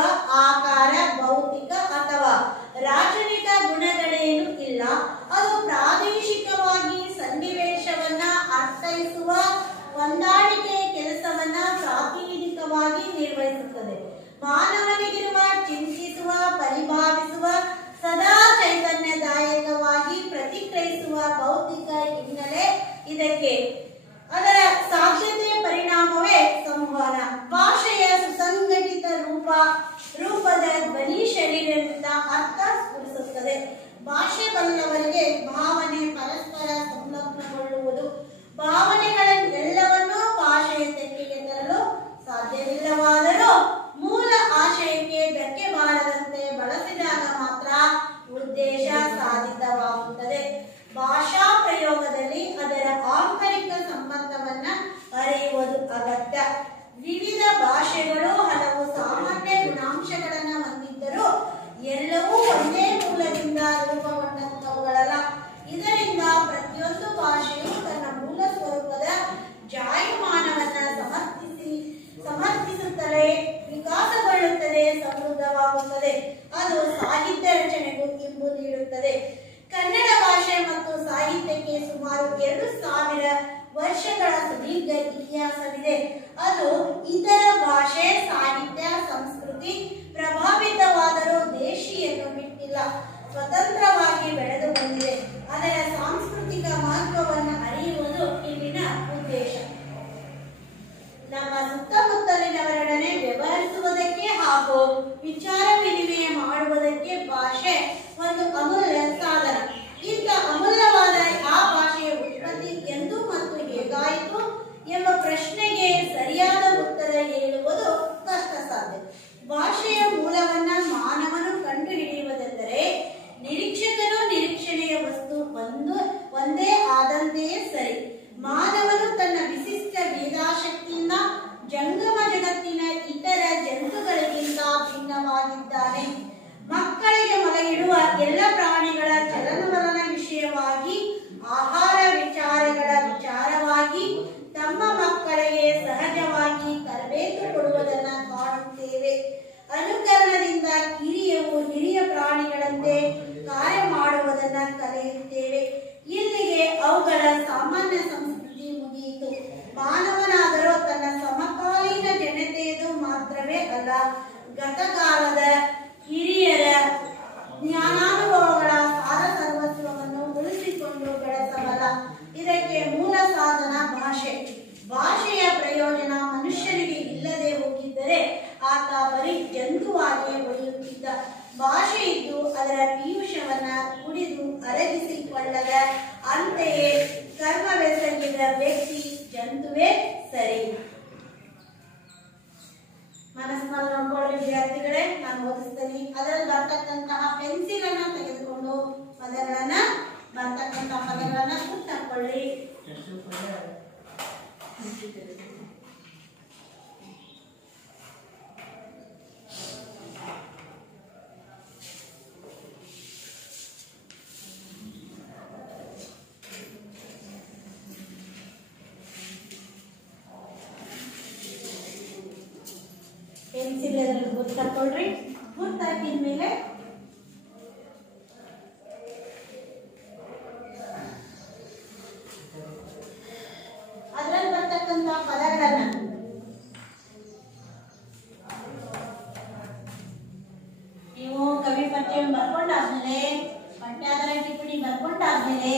ಆಕಾರ, ಭೌತಿಕ ಅಥವಾ ರಾಚನಿಕ ಗುಣಗಳೇನು ಇಲ್ಲ. ಅದು ಪ್ರಾದೇಶಿಕವಾಗಿ ಸನ್ನಿವೇಶವನ್ನ ಅರ್ಥೈಸುವ ಹೊಂದಾಣಿಕೆ ಕೆಲಸವನ್ನ ಪ್ರಾತಿನಿಧಿಕವಾಗಿ ನಿರ್ವಹಿಸುತ್ತದೆ. ಮಾನವನಿಗಿರುವ ಚಿಂತಿಸುವ, ಪರಿಭಾವಿಸುವ, ಸದಾ ಚೈತನ್ಯದಾಯಕವಾಗಿ ಪ್ರತಿಕ್ರಿಯಿಸುವ ಭೌತಿಕ ಹಿನ್ನೆಲೆ ಇದಕ್ಕೆ. ಅದರ ಸಾಧ್ಯತೆ ಪರಿಣಾಮವೇ ಸಂವಹನ. ಭಾಷೆಯ ಸುಸಂಘಟಿತ ರೂಪದ ಧ್ವನಿ ಶರೀರದಿಂದ ಅರ್ಥ ಸ್ಫುರಿಸುತ್ತದೆ. ಭಾಷೆ ಬಲ್ಲವರಿಗೆ ಭಾವನೆ ಪರಸ್ಪರ ಸಂಲಗ್ನಗೊಳ್ಳುವುದು. ಭಾವನೆಗಳೆಲ್ಲವನ್ನೂ ಭಾಷೆಯ ತೆಕ್ಕೆಗೆ ತರಲು ಸಾಧ್ಯವಿಲ್ಲವಾದರೂ ಮೂಲ ಆಶಯಕ್ಕೆ ಧಕ್ಕೆ ಬಾರದಂತೆ ಬಳಸಿದಾಗ ಮಾತ್ರ ಉದ್ದೇಶ ಸಾಧಿತವಾಗುತ್ತದೆ. ಭಾಷಾ ಪ್ರಯೋಗದಲ್ಲಿ ಅದರ ಆಂತರಿಕ ಸಂಬಂಧವನ್ನ ಅರಿಯುವುದು ಅಗತ್ಯ. ವಿವಿಧ ಭಾಷೆಗಳು ಹಲವು ಸಾಮಾನ್ಯ ಗುಣಾಂಶಗಳನ್ನು ಹೊಂದಿದ್ದರೂ ಎಲ್ಲವೂ ಒಂದೇ ಮೂಲದಿಂದ ರೂಪುಗೊಂಡಂತವುಗಳಲ್ಲ. ಇದರಿಂದ ಪ್ರತಿಯೊಂದು ಭಾಷೆಯು ತನ್ನ ಮೂಲ ಸ್ವರೂಪದ ಜಾಯಮಾನವನ್ನ ಸಮರ್ಥಿಸುತ್ತಲೇ ವಿಕಾಸಗೊಳ್ಳುತ್ತದೆ, ಸಮೃದ್ಧವಾಗುತ್ತದೆ. ಅದು ಸಾಹಿತ್ಯ ರಚನೆಗೂ ಇಂಬು ನೀಡುತ್ತದೆ. ಕನ್ನಡ ಭಾಷೆ ಮತ್ತು ಸಾಹಿತ್ಯಕ್ಕೆ ಸುಮಾರು 2000 ವರ್ಷಗಳ ಸುದೀರ್ಘ ಇತಿಹಾಸವಿದೆ. ಅದು ಇತರ ಭಾಷೆ, ಸಾಹಿತ್ಯ, ಸಂಸ್ಕೃತಿ ಪ್ರಭಾವಿತವಾದರೂ ದೇಶಿಯನ್ನು ಬಿಟ್ಟಿಲ್ಲ. ಸ್ವತಂತ್ರವಾಗಿ ಸಮೃದ್ಧವಾಗಿ ಬೆಳೆದು ಬಂದಿದೆ. ಅದರ ಸಾಂಸ್ಕೃತಿಕ ಮಹತ್ವವನ್ನು ಅರಿಯುವುದು ಇಲ್ಲಿನ ಉದ್ದೇಶ. ನಮ್ಮ ಸುತ್ತಮುತ್ತಲಿನವರೊಡನೆ ವ್ಯವಹರಿಸುವುದಕ್ಕೆ ಹಾಗೂ ವಿಚಾರ ವಿನಿಮಯ ಮಾಡುವುದಕ್ಕೆ ಭಾಷೆ ಒಂದು ಅಮೂಲ್ಯ ಸಾಧನ. ಇಂಥ ಅಮೂಲ್ಯವಾದ ಆ ಭಾಷೆಯ ಉತ್ಪತ್ತಿ ಎಂದು ಮತ್ತು ಹೇಗಾಯಿತು ಎಂಬ ಪ್ರಶ್ನೆಗೆ ಸರಿಯಾದ ಉತ್ತರ ಹೇಳುವುದು ಕಷ್ಟ ಸಾಧ್ಯ. ಭಾಷೆಯ ಮೂಲವನ್ನ ಮಾನವನು ಕಂಡುಹಿಡಿಯುವುದೆಂದರೆ ನಿರೀಕ್ಷಕನು ನಿರೀಕ್ಷಣೆಯ ವಸ್ತು ಒಂದೇ ಆದಂತೆಯೇ ಸರಿ. ಮಾನವನು ತನ್ನ ವಿಶಿಷ್ಟ ಮೇಧಾಶಕ್ತಿಯಿಂದ ಜಂಗಮ ಜಗತ್ತಿನ ಇತರ ಜಂತುಗಳಿಗಿಂತ ಭಿನ್ನವಾಗಿದ್ದಾನೆ. ಮಕ್ಕಳಿಗೆ ಮೊದಲಿಡುವ ಎಲ್ಲ ಪ್ರಾಣಿಗಳ ಚಲನವಲನ ವಿಷಯವಾಗಿ, ಆಹಾರ ವಿಚಾರಗಳ ವಿಚಾರವಾಗಿ ತಮ್ಮ ಮಕ್ಕಳಿಗೆ ಸಹಜವಾಗಿ ತರಬೇತಿ ಕೊಡುವುದನ್ನು ಕಾಣುತ್ತೇವೆ. ಅನುಕರಣದಿಂದ ಕಿರಿಯವು ಹಿರಿಯ ಪ್ರಾಣಿಗಳಂತೆ ಕಾರ್ಯ ಮಾಡುವುದನ್ನು ಕಲಿಯುತ್ತೇವೆ. ಇಲ್ಲಿಗೆ ಅವುಗಳ ಸಾಮಾನ್ಯ ಸಂಸ್ಕೃತಿ ಮುಗಿಯಿತು. ಮಾನವನಾದರೂ ತನ್ನ ಸಮಕಾಲೀನ ಜನತೆಯದು ಮಾತ್ರವೇ ಅಲ್ಲ, ಗತಕಾಲದ ಹಿರಿಯರ ಜ್ಞಾನಾನುಭವಗಳ ಸಾರ ಸರ್ವಸ್ವವನ್ನು ಉಳಿಸಿಕೊಂಡು ಬೆಳೆಸಬಲ್ಲ. ಇದಕ್ಕೆ ಮೂಲ ಸಾಧನ ಭಾಷೆ. ಭಾಷೆಯ ಪ್ರಯೋಜನ ಮನುಷ್ಯನಿಗೆ ಇಲ್ಲದೆ ಹೋಗಿದ್ದರೆ ಆತ ಬರೀ ಜಂತುವಾಗಿ ಉಳಿಯುತ್ತಿದ್ದ. ಭಾಷೆ ಇದ್ದು ಅದರ ಪೀಯೂಷವನ್ನ ಕುಡಿದು ಅರಗಿಸಿಕೊಳ್ಳದ, ಅಂತೆಯೇ ಕರ್ಮವೆಸಗಿದ ವ್ಯಕ್ತಿ ಜಂತುವೇ ಸರಿ. ಮನಸ್ಸಿನಲ್ಲಿ ನೋಡ್ಕೊಳ್ಳಿ ವಿದ್ಯಾರ್ಥಿಗಳೇ, ನಾನು ಓದಿಸ್ತೀನಿ. ಅದರಲ್ಲಿ ಬರ್ತಕ್ಕಂತಹ ಪೆನ್ಸಿಲ್ ಅನ್ನ ತೆಗೆದುಕೊಂಡು ಬರ್ತಕ್ಕಂತಹ ಪದಗಳನ್ನ ಗುರ್ತಾಕೊಳ್ಳಿ. ಪೆನ್ಸಿಲ್ ಅದರಲ್ಲಿ ಗುರ್ತಾಕೊಳ್ಳ್ರಿ. ಗುರ್ತಾಕಿದ ಮೇಲೆ ಅದರಲ್ಲಿ ಬರ್ತಕ್ಕಂಥ ಪದಗಳನ್ನ ನೀವು ಕವಿ ಪಠ್ಯ ಬರ್ಕೊಂಡಾದ್ಮೇಲೆ, ಪಠ್ಯಾಧಾರ ಟಿಪ್ಪಣಿ ಬರ್ಕೊಂಡಾದ್ಮೇಲೆ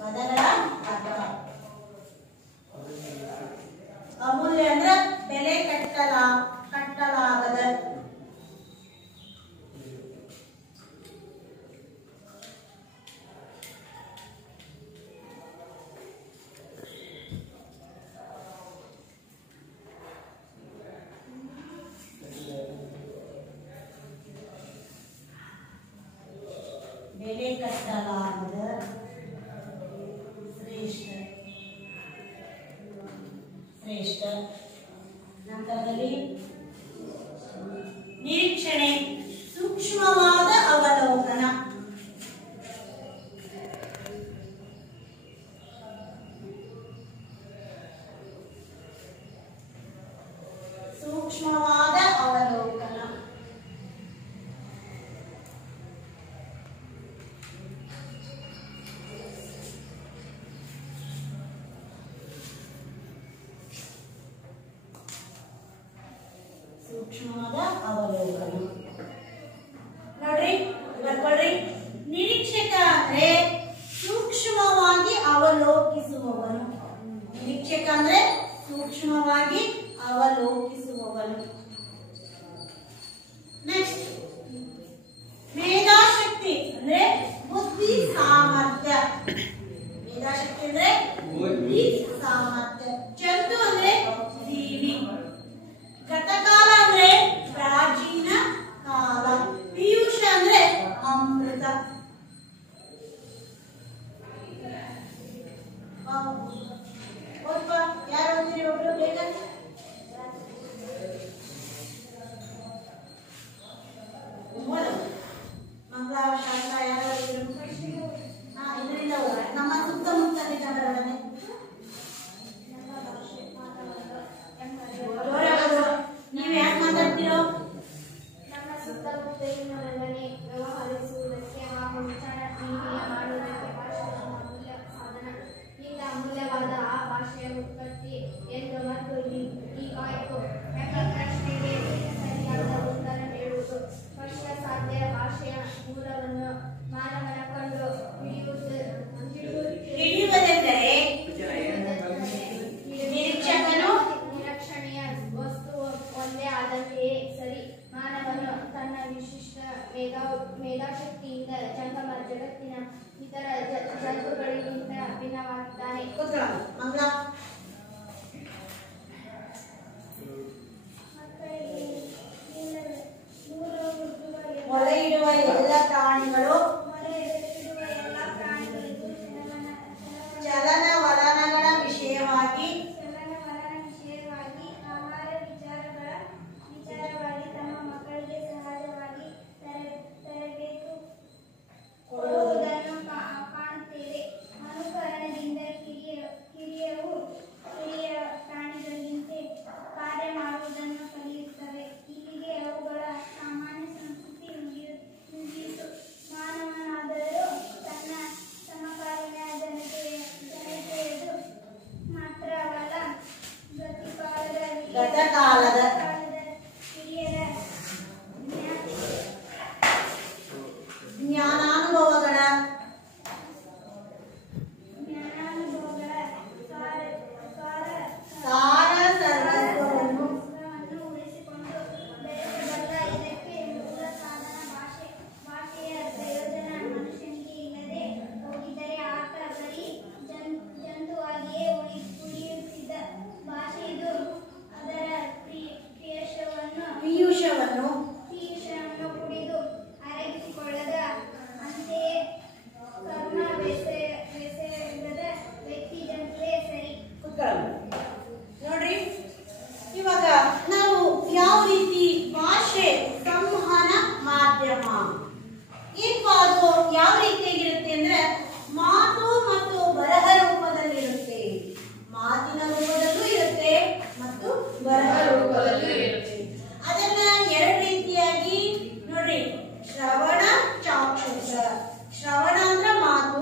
ಪದಗಳ ಅರ್ಥ. ಅಮೂಲ್ಯ ಅಂದ್ರೆ ಬೆಲೆ ಕಟ್ಟಲಾಗದ. ಬೆಲೆ ಕಟ್ಟಲಾಗದ, ಶ್ರೇಷ್ಠ. ನಂತರದಲ್ಲಿ ನಿರೀಕ್ಷಣೆ, ಸೂಕ್ಷ್ಮವಾದ ಅವಲೋಕನ. ಸೂಕ್ಷ್ಮವಾದ ಅವಲೋಕನ. ಸೂಕ್ಷ್ಮವಾದ ಅವಲೋಕನ ನೋಡ್ರಿ, ಬರ್ಕೊಳ್ರಿ. ನಿರೀಕ್ಷಕ ಅಂದ್ರೆ ಸೂಕ್ಷ್ಮವಾಗಿ ಅವಲೋಕಿಸುವವನು. ನಿರೀಕ್ಷಕ ಅಂದ್ರೆ ಸೂಕ್ಷ್ಮವಾಗಿ ಅವಲೋಕಿಸುವವನು. ನೆಕ್ಸ್ಟ್, ಮೇಧಾಶಕ್ತಿ ಅಂದ್ರೆ ಬುದ್ಧಿ ಸಾಮರ್ಥ್ಯ. ಮೇಧಾಶಕ್ತಿ ಅಂದ್ರೆ ಬುದ್ಧಿ ಸಾಮರ್ಥ್ಯ. ಜಂತು ಅಂದ್ರೆ ಜೀವಿ. ಗತಕಾಲ ಅಂದ್ರೆ ಪ್ರಾಚೀನ ಕಾಲ. ಪೀಯೂಷ ಅಂದ್ರೆ ಅಮೃತ. ಯಾರು ಓದ್ತೀರಿ? ಒಬ್ರು ಬೇಗ ಮಾನವನ ಕಂಡು ಹಿಡಿಯುವುದೆಂದರೆ ನಿರೀಕ್ಷಕನು ನಿರೀಕ್ಷಣೆಯ ವಸ್ತು ಒಂದೇ ಆದಂತೆಯೇ ಸರಿ. ಮಾನವನು ತನ್ನ ವಿಶಿಷ್ಟ ಮೇಧಾಶಕ್ತಿಯಿಂದ ಜಂಗಮ ಜಗತ್ತಿನ ಇತರ ಜಂತುಗಳಿಗಿಂತ ಭಿನ್ನವಾಗಿದ್ದಾನೆ. ಮೊಳೆ ಇಡುವ ಎಲ್ಲ ಪ್ರಾಣಿಗಳು ಚಲನವಲನಗಳ ವಿಷಯವಾಗಿ ಆಹಾರ ವಿಚಾರವಾಗಿ ತಮ್ಮ ಮಕ್ಕಳಿಗೆ ಸಹಜವಾಗಿ ತರಬೇತು ಕೊಡುವುದನ್ನು ಕಾಣುತ್ತೇವೆ. ಅನುಕರಣದಿಂದ ಕಿರಿಯ ಪ್ರಾಣಿಗಳಿಗಿಂತೆ ಕಾರ್ಯ ಮಾಡುವುದನ್ನು ಕಲಿಯುತ್ತವೆ. ಇಲ್ಲಿಗೆ ಅವುಗಳ ಸಾಮಾನ್ಯ ಸಂಸ್ಕೃತಿ ಮುಗಿಯಿತು. ಮಾನವನಾದರೂ ತನ್ನ ಸಮಕಾಲೀನ ಜನತೆಯದು ಮಾತ್ರವಲ್ಲ, ಗತಕಾಲದ ಹಿರಿಯರ ಜ್ಞಾನಾನುಭವಗಳ ಸಾರ ಸರ್ವಸ್ವವನ್ನು ಉಳಿಸಿಕೊಂಡು ಬೆಳೆಸಬಲ್ಲ ಇದಕ್ಕೆ ಮೂಲ ಸಾಧನ ಭಾಷೆಯ ಪ್ರಯೋಜನ ಮನುಷ್ಯನಿಗೆ ಇಲ್ಲದೆ ಹೋಗಿದ್ದರೆ ಆತ ಬರೀ ಜಂತುವಾಗಿಯೇ ಉಳಿಯುತ್ತಿದ್ದ. ಭಾಷೆಯದು ಅದರ ಪೀಯೂಷವನ್ನು ಕುಡಿದು ಅರಗಿಸಿಕೊಳ್ಳದ, ಅಂತೆಯೇ ಕರ್ಮವೆಸಗದ ವ್ಯಕ್ತಿ ಜಂತುವೇ ಸರಿ. ನೋಡ್ರಿ, ಇವಾಗ ನಾವು ಯಾವ ರೀತಿ ಭಾಷೆ ಸಂವಹನ ಮಾಧ್ಯಮ ಏನಪ್ಪಾ ಅದು ಯಾವ ರೀತಿಯಾಗಿರುತ್ತೆ ಅಂದ್ರೆ ಮಾತು ಮತ್ತು ಬರಹ ರೂಪದಲ್ಲಿರುತ್ತೆ. ಮಾತಿನ ರೂಪದಲ್ಲೂ ಇರುತ್ತೆ ಮತ್ತು ಬರಹ ರೂಪದಲ್ಲೂ ಇರುತ್ತೆ. ಅದನ್ನ ಎರಡು ರೀತಿಯಾಗಿ ನೋಡ್ರಿ, ಶ್ರವಣ ಚಾಕ್ಷುಷ. ಶ್ರವಣ ಅಂದ್ರೆ ಮಾತು,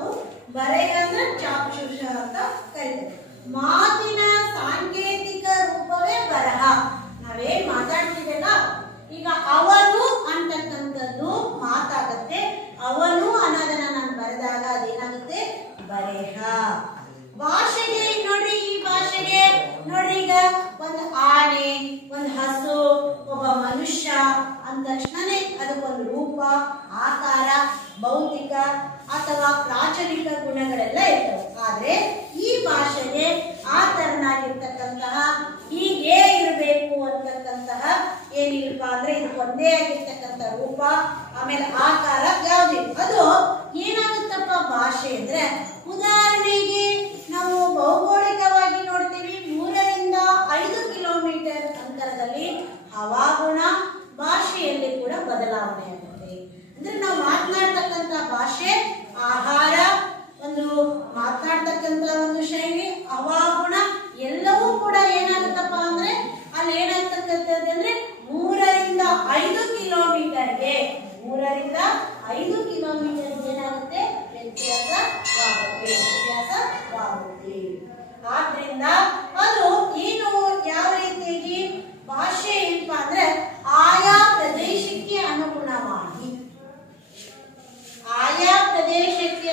ಬರೆಹ ಅಂದ್ರೆ ಚಾಕ್ಷುಷ ಅಂತ ಕರೀತಾರೆ. ಮಾತಿನ ಸಾಂಕೇತಿಕ ರೂಪವೇ ಬರಹ. ನಾವೇನ್ ಮಾತಾಡ್ತೀವಲ್ಲ, ಈಗ ಅವನು ಅಂತಕ್ಕಂಥದ್ದು ಮಾತಾಗತ್ತೆ. ಅವನು ಅನ್ನೋದನ್ನ ನಾನು ಬರೆದಾಗ ಅದೇನಾಗುತ್ತೆ, ಬರೆಹ. ಭಾಷೆಗೆ ನೋಡ್ರಿ, ಈ ಭಾಷೆಗೆ ನೋಡ್ರಿ, ಈಗ ಒಂದು ಆನೆ, ಒಂದು ಹಸು, ಒಬ್ಬ ಮನುಷ್ಯ ಅಂದ ತಕ್ಷಣನೇ ಅದಕ್ಕೊಂದು ರೂಪ, ಆಕಾರ, ಭೌತಿಕ ಅಥವಾ ಪ್ರಾಚಲಿಕ ಗುಣಗಳೆಲ್ಲ ಇರ್ತವೆ. ಆದ್ರೆ ಈ ಭಾಷೆಗೆ ಆ ತರನಾಗಿರ್ತಕ್ಕಂತಹ ಹೀಗೆ ಇರಬೇಕು ಅಂತಕ್ಕಂತಹ ಏನಿಲ್ಲಪ್ಪ ಅಂದ್ರೆ ಇದು ಒಂದೇ ಆಗಿರ್ತಕ್ಕಂಥ ರೂಪ, ಆಮೇಲೆ ಆಕಾರ ಯಾವ್ದಿಲ್ಲ. ಅದು ಏನಾಗುತ್ತಪ್ಪ ಭಾಷೆ ಅಂದ್ರೆ, ಉದಾಹರಣೆಗೆ ನಾವು ಭೌಗೋಳಿಕವಾಗಿ ನೋಡ್ತೀವಿ, 3 ರಿಂದ 5 ಕಿಲೋಮೀಟರ್ ಅಂತರದಲ್ಲಿ ಹವಾಗುಣ ಭಾಷೆಯಲ್ಲಿ ಕೂಡ ಬದಲಾವಣೆ ಆಗುತ್ತೆ. ಅಂದ್ರೆ ನಾವು ಮಾತನಾಡ್ತಕ್ಕಂಥ ಭಾಷೆ, ಆಹಾರ, ಒಂದು ಮಾತನಾಡ್ತಕ್ಕಂಥ ಒಂದು ಶೈಲಿ, ಹವಾಗುಣ ಎಲ್ಲವೂ ಕೂಡ ಏನಾಗುತ್ತಪ್ಪ ಅಂದ್ರೆ ಅಲ್ಲಿ ಏನಾಗ್ತಕ್ಕಂಥದ್ದು ಅಂದ್ರೆ 3 ರಿಂದ 5 ಕಿಲೋಮೀಟರ್ಗೆ 3 ರಿಂದ 5 ಕಿಲೋಮೀಟರ್ ಏನಾಗುತ್ತೆ, ವ್ಯತ್ಯಾಸವಾಗುತ್ತೆ. ಆದ್ರಿಂದ ಅದು ಏನು ಯಾವ ರೀತಿಯಾಗಿ ಭಾಷೆ ಏನಪ್ಪ ಅಂದ್ರೆ ಆಯಾ ಪ್ರದೇಶಕ್ಕೆ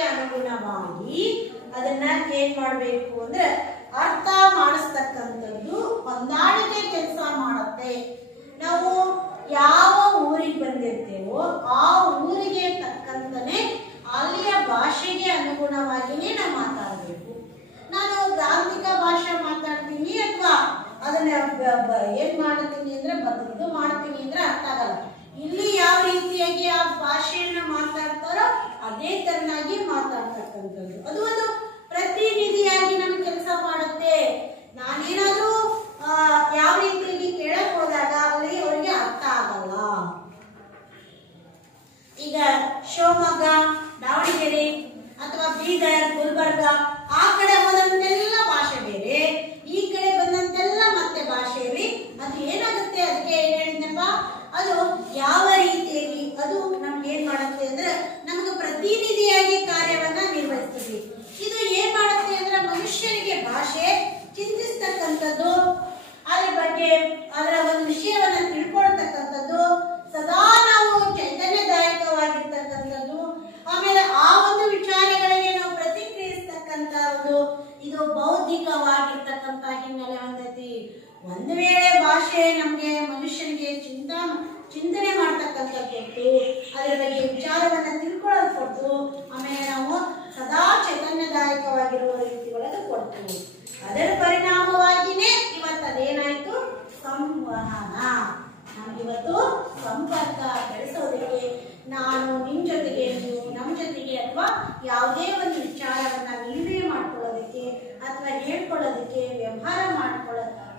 ಅನುಗುಣವಾಗಿ ಅದನ್ನ ಏನ್ ಮಾಡ್ಬೇಕು ಅಂದ್ರೆ ಅರ್ಥ ಮಾಡಿಸ್ತಕ್ಕಂಥದ್ದು ಹೊಂದಾಣಿಕೆ ಕೆಲಸ ಮಾಡುತ್ತೆ. ನಾವು ಯಾವ ಊರಿಗೆ ಬಂದಿರ್ತೇವೋ ಆ ಊರಿಗೆ ತಕ್ಕಂತಾನೆ ಅಲ್ಲಿಯ ಭಾಷೆಗೆ ಅನುಗುಣವಾಗಿನೇ ನಾವು ಮಾತಾಡಬೇಕು. ನಾನು ಗ್ರಾಂಥಿಕ ಭಾಷೆ ಮಾತಾಡ್ತೀನಿ ಅಥವಾ ಅದನ್ನ ಏನ್ ಮಾಡ್ತೀನಿ ಅಂದ್ರೆ ಬದಲು ಮಾಡ್ತೀನಿ ಅಂದ್ರೆ ಅರ್ಥ ಆಗಲ್ಲ. ಇಲ್ಲಿ ಯಾವ ರೀತಿಯಾಗಿ ಆ ಭಾಷೆಯನ್ನ ಮಾತಾಡ್ತಾರೋ ಅದೇ ತರನಾಗಿ ಮಾತಾಡ್ತಕ್ಕಂಥದ್ದು ಅದು ಒಂದು ಪ್ರತಿನಿಧಿಯಾಗಿ ನಮ್ ಕೆಲಸ ಮಾಡುತ್ತೆ. ನಾನೇನಾದ್ರೂ ಯಾವ ರೀತಿಯಾಗಿ ಕೇಳಕ್ ಹೋದಾಗ ಅಲ್ಲಿ ಅವ್ರಿಗೆ ಅರ್ಥ ಆಗಲ್ಲ. ಈಗ ಶಿವಮೊಗ್ಗ, ದಾವಣಗೆರೆ ಅಥವಾ ಬೀದರ್, ಗುಲ್ಬರ್ಗ ಆ ಕಡೆ ಹೋದಂತೆಲ್ಲ ಭಾಷೆ ಬೇರೆ, ಈ ಕಡೆ ಬಂದಂತೆಲ್ಲ ಮತ್ತೆ ಭಾಷೆಯಲ್ಲಿ ಅದು ಏನಾಗುತ್ತೆ, ಅದಕ್ಕೆ ಏನ್ ಹೇಳಿದ್ನಪ್ಪ, ಅದು ಯಾವ ರೀತಿಯಾಗಿ ಅದು ನಮ್ಗೆ ಏನ್ ಮಾಡುತ್ತೆ ಅಂದ್ರೆ ನಮ್ಗೆ ಪ್ರತಿನಿಧಿಯಾಗಿ ಕಾರ್ಯವನ್ನ ನಿರ್ವಹಿಸ್ತೀವಿ. ಇದು ಏನ್ ಮಾಡುತ್ತೆ ಅಂದ್ರೆ ಮನುಷ್ಯನಿಗೆ ಭಾಷೆ ಚಿಂತಿಸ್ತಕ್ಕಂಥದ್ದು, ಅದ್ರ ಬಗ್ಗೆ ಒಂದು ವೇಳೆ ಭಾಷೆ ನಮಗೆ ಮನುಷ್ಯನಿಗೆ ಚಿಂತನೆ ಮಾಡ್ತಕ್ಕಂಥದ್ದು ಕೊಟ್ಟು ಅದರ ಬಗ್ಗೆ ವಿಚಾರವನ್ನ ತಿಳ್ಕೊಳ್ಳೋದು ಕೊಟ್ಟು ಆಮೇಲೆ ನಾವು ಸದಾ ಚೈತನ್ಯದಾಯಕವಾಗಿರುವ ರೀತಿಯೊಳಗೆ ಕೊಟ್ಟು ಅದರ ಪರಿಣಾಮವಾಗಿನೇ ಇವತ್ತು ಅದೇನಾಯ್ತು ಸಂವಹನ. ನಮ್ಗಿವತ್ತು ಸಂಪರ್ಕ ಬೆಳೆಸೋದಕ್ಕೆ ನಾನು ನಿಮ್ ಜೊತೆಗೆ ನೀವು ನಮ್ಮ ಜೊತೆಗೆ ಅಥವಾ ಯಾವುದೇ ಒಂದು ವಿಚಾರವನ್ನ ವಿನಿಮಯ ಮಾಡ್ಕೊಳ್ಳೋದಕ್ಕೆ ಅಥವಾ ಹೇಳ್ಕೊಳ್ಳೋದಕ್ಕೆ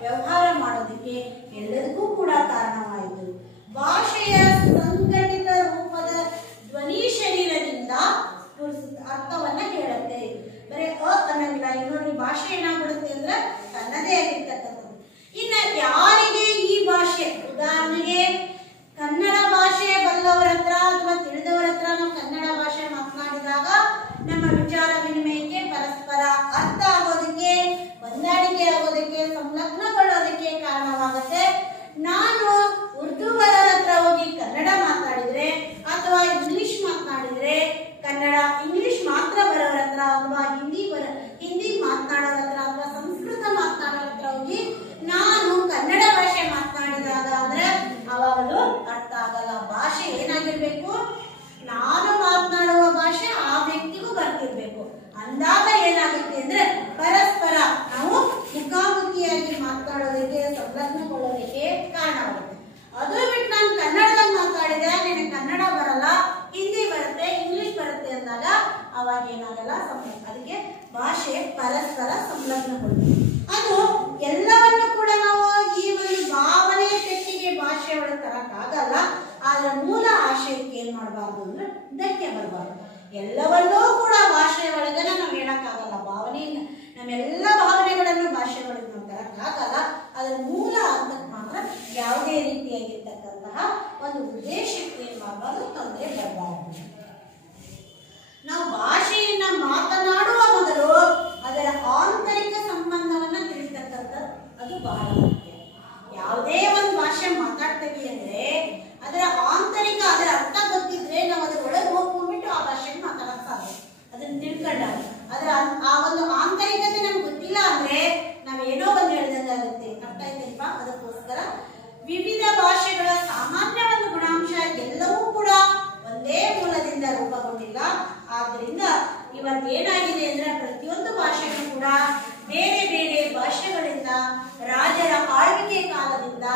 ವ್ಯವಹಾರ ಮಾಡೋದಕ್ಕೆ ಎಲ್ಲದಕ್ಕೂ ಕೂಡ ಕಾರಣವಾಯಿತು. ಭಾಷೆಯ ಸಂಘಟಿತ ರೂಪದ ಧ್ವನಿ ಶರೀರದಿಂದ ಅರ್ಥವನ್ನ ಹೇಳುತ್ತೆ. ಬರೀ ಅನ್ನಂಗಿಲ್ಲ. ಇನ್ನೊಂದು ಭಾಷೆ ಏನಾಗ್ಬಿಡುತ್ತೆ ಅಂದ್ರೆ ತನ್ನದೇ ಆಗಿರ್ತಕ್ಕಂಥದ್ದು. ಇನ್ನ ಯಾರಿಗೆ ಈ ಭಾಷೆ, ಉದಾಹರಣೆಗೆ ಕನ್ನಡ ಭಾಷೆ ಬಲ್ಲವರ ಹತ್ರ ಅಥವಾ ತಿಳಿದವರ ಹತ್ರ ನಾವು ಕನ್ನಡ ಭಾಷೆ ಮಾತನಾಡಿದಾಗ ನಮ್ಮ ವಿಚಾರ ವಿನಿಮಯಕ್ಕೆ ಪರಸ್ಪರ ಅರ್ಥ ಆಗೋದಕ್ಕೆ, ಹೊಂದಾಣಿಕೆ ಆಗೋದಕ್ಕೆ, ಸಂಲಗ್ನಗೊಳ್ಳೋದಕ್ಕೆ ಕಾರಣವಾಗುತ್ತೆ. ನಾನು ಉರ್ದುವರರ ಹತ್ರ ಹೋಗಿ ಕನ್ನಡ ಮಾತಾಡಿದ್ರೆ ಅಥವಾ ಇಂಗ್ಲಿಷ್ ಮಾತನಾಡಿದ್ರೆ, ಕನ್ನಡ ಇಂಗ್ಲಿಷ್ ಮಾತ್ರ ಬರೋರ ಹತ್ರ ಅಥವಾ ಹಿಂದಿ ಮಾತನಾಡೋರ ಹತ್ರ ಅಥವಾ ಸಂಸ್ಕೃತ ಮಾತನಾಡೋರ ಹತ್ರ ಹೋಗಿ ನಾನು ಕನ್ನಡ ಭಾಷೆ ಮಾತನಾಡಿದಾಗ ಅಂದ್ರೆ ಅವಾಗದು ಅರ್ಥ ಆಗಲ್ಲ. ಭಾಷೆ ಏನಾಗಿರ್ಬೇಕು, ನಾನು ಮಾತನಾಡುವ ಭಾಷೆ ಆ ವ್ಯಕ್ತಿಗೂ ಬರ್ತಿರ್ಬೇಕು. ಅಂದಾಗ ಏನಾಗುತ್ತೆ ಅಂದ್ರೆ ಪರಸ್ಪರ ನಾವು ಮುಖಾಮುಖಿಯಾಗಿ ಮಾತನಾಡೋದಕ್ಕೆ, ಸಂಲಗ್ನಗೊಳ್ಳೋದಕ್ಕೆ ಕಾರಣವಾಗುತ್ತೆ. ಅದು ಬಿಟ್ಟು ನಾನು ಕನ್ನಡದಲ್ಲಿ ಮಾತಾಡಿದ್ರೆ ನನಗೆ ಕನ್ನಡ ಬರಲ್ಲ, ಹಿಂದಿ ಬರುತ್ತೆ, ಇಂಗ್ಲಿಷ್ ಬರುತ್ತೆ ಅಂದಾಗ ಅವಾಗ ಏನಾಗಲ್ಲ ಅದಕ್ಕೆ ಭಾಷೆ ಪರಸ್ಪರ ಸಂಲಗ್ನಗೊಳ್ಳುತ್ತೆ. ಅದು ಎಲ್ಲವನ್ನು ಕೂಡ ನಾವು ಈ ಒಂದು ಭಾವನೆ ಪೆಟ್ಟಿಗೆ ಭಾಷೆ ಒಳಗೆ ತರಕ್ಕಾಗಲ್ಲ. ಆದ್ರೆ ಮೂಲ ಆಶಯಕ್ಕೆ ಏನ್ ಮಾಡಬಾರ್ದು ಅಂದ್ರೆ ಧಕ್ಕೆ ಬರಬಾರ್ದು. ಎಲ್ಲವನ್ನೂ ಕೂಡ ಭಾಷೆ ಒಳಗನೆ ನಾವು ಹೇಳಕ್ಕಾಗಲ್ಲ. ಭಾವನೆಯಿಂದ ನಮ್ಮೆಲ್ಲ ಭಾವನೆಗಳನ್ನು ಭಾಷೆ ಒಳಗೆ ನಾವು ತರಕ್ಕಾಗಲ್ಲ. ಅದ್ರ ಮೂಲ ಅರ್ಥಕ್ಕೆ ಮಾತ್ರ ಯಾವುದೇ ರೀತಿಯಾಗಿರ್ತಕ್ಕಂತಹ ಒಂದು ಉದ್ದೇಶಕ್ಕೆ ಏನ್ ಮಾಡಬಾರ್ದು, ತೊಂದರೆ ಬರಬಾರ್ದು. ನಾವು ಭಾಷೆಯನ್ನ ಮಾತನಾಡುವ ಮೊದಲು ಅದರ ಆಂತರಿಕ ಸಂಬಂಧವನ್ನ ತಿಳಿಸ್ತಕ್ಕಂಥದ್ದು ಅದು ಬಹಳ ಮುಖ್ಯ. ಯಾವುದೇ ಒಂದು ಭಾಷೆ ಮಾತಾಡ್ತೇವೆ ಅಂದ್ರೆ ಅದರ ಆಂತರಿಕ, ಅದರ ಅರ್ಥ ಗೊತ್ತಿದ್ರೆ ನಾವು ಅದ್ರ ಒಳಗೆ ಹೋಗ್ಕೊಂಡ್ಬಿಟ್ಟು ಆ ಭಾಷೆಯನ್ನು ಮಾತಾಡಕ್ ಸಾಧ್ಯ. ಅದನ್ನ ತಿಳ್ಕೊಂಡಾಗ ಅದರ ಆ ಒಂದು ಆಂತರಿಕತೆ ನಮ್ಗೆ ಗೊತ್ತಿಲ್ಲ ಅಂದ್ರೆ ನಾವೇನೋ ಒಂದು ಹೇಳಿದಂಗಾಗುತ್ತೆ. ಅರ್ಥ ಆಯ್ತಲ್ವಾ? ಅದಕ್ಕೋಸ್ಕರ ವಿವಿಧ ಭಾಷೆಗಳ ಸಾಮಾನ್ಯ ಒಂದು ಗುಣಾಂಶ ಎಲ್ಲವೂ ಕೂಡ ಒಂದೇ ಮೂಲದಿಂದ ರೂಪುಗೊಂಡಿಲ್ಲ. ಆದ್ರಿಂದ ಇವತ್ತೇನಾಗಿದೆ ಅಂದ್ರೆ ಪ್ರತಿಯೊಂದು ಭಾಷೆಗಳು ಕೂಡ ಬೇರೆ ಬೇರೆ ಭಾಷೆಗಳಿಂದ ರಾಜರ ಆಳ್ವಿಕೆ ಕಾಲದಿಂದ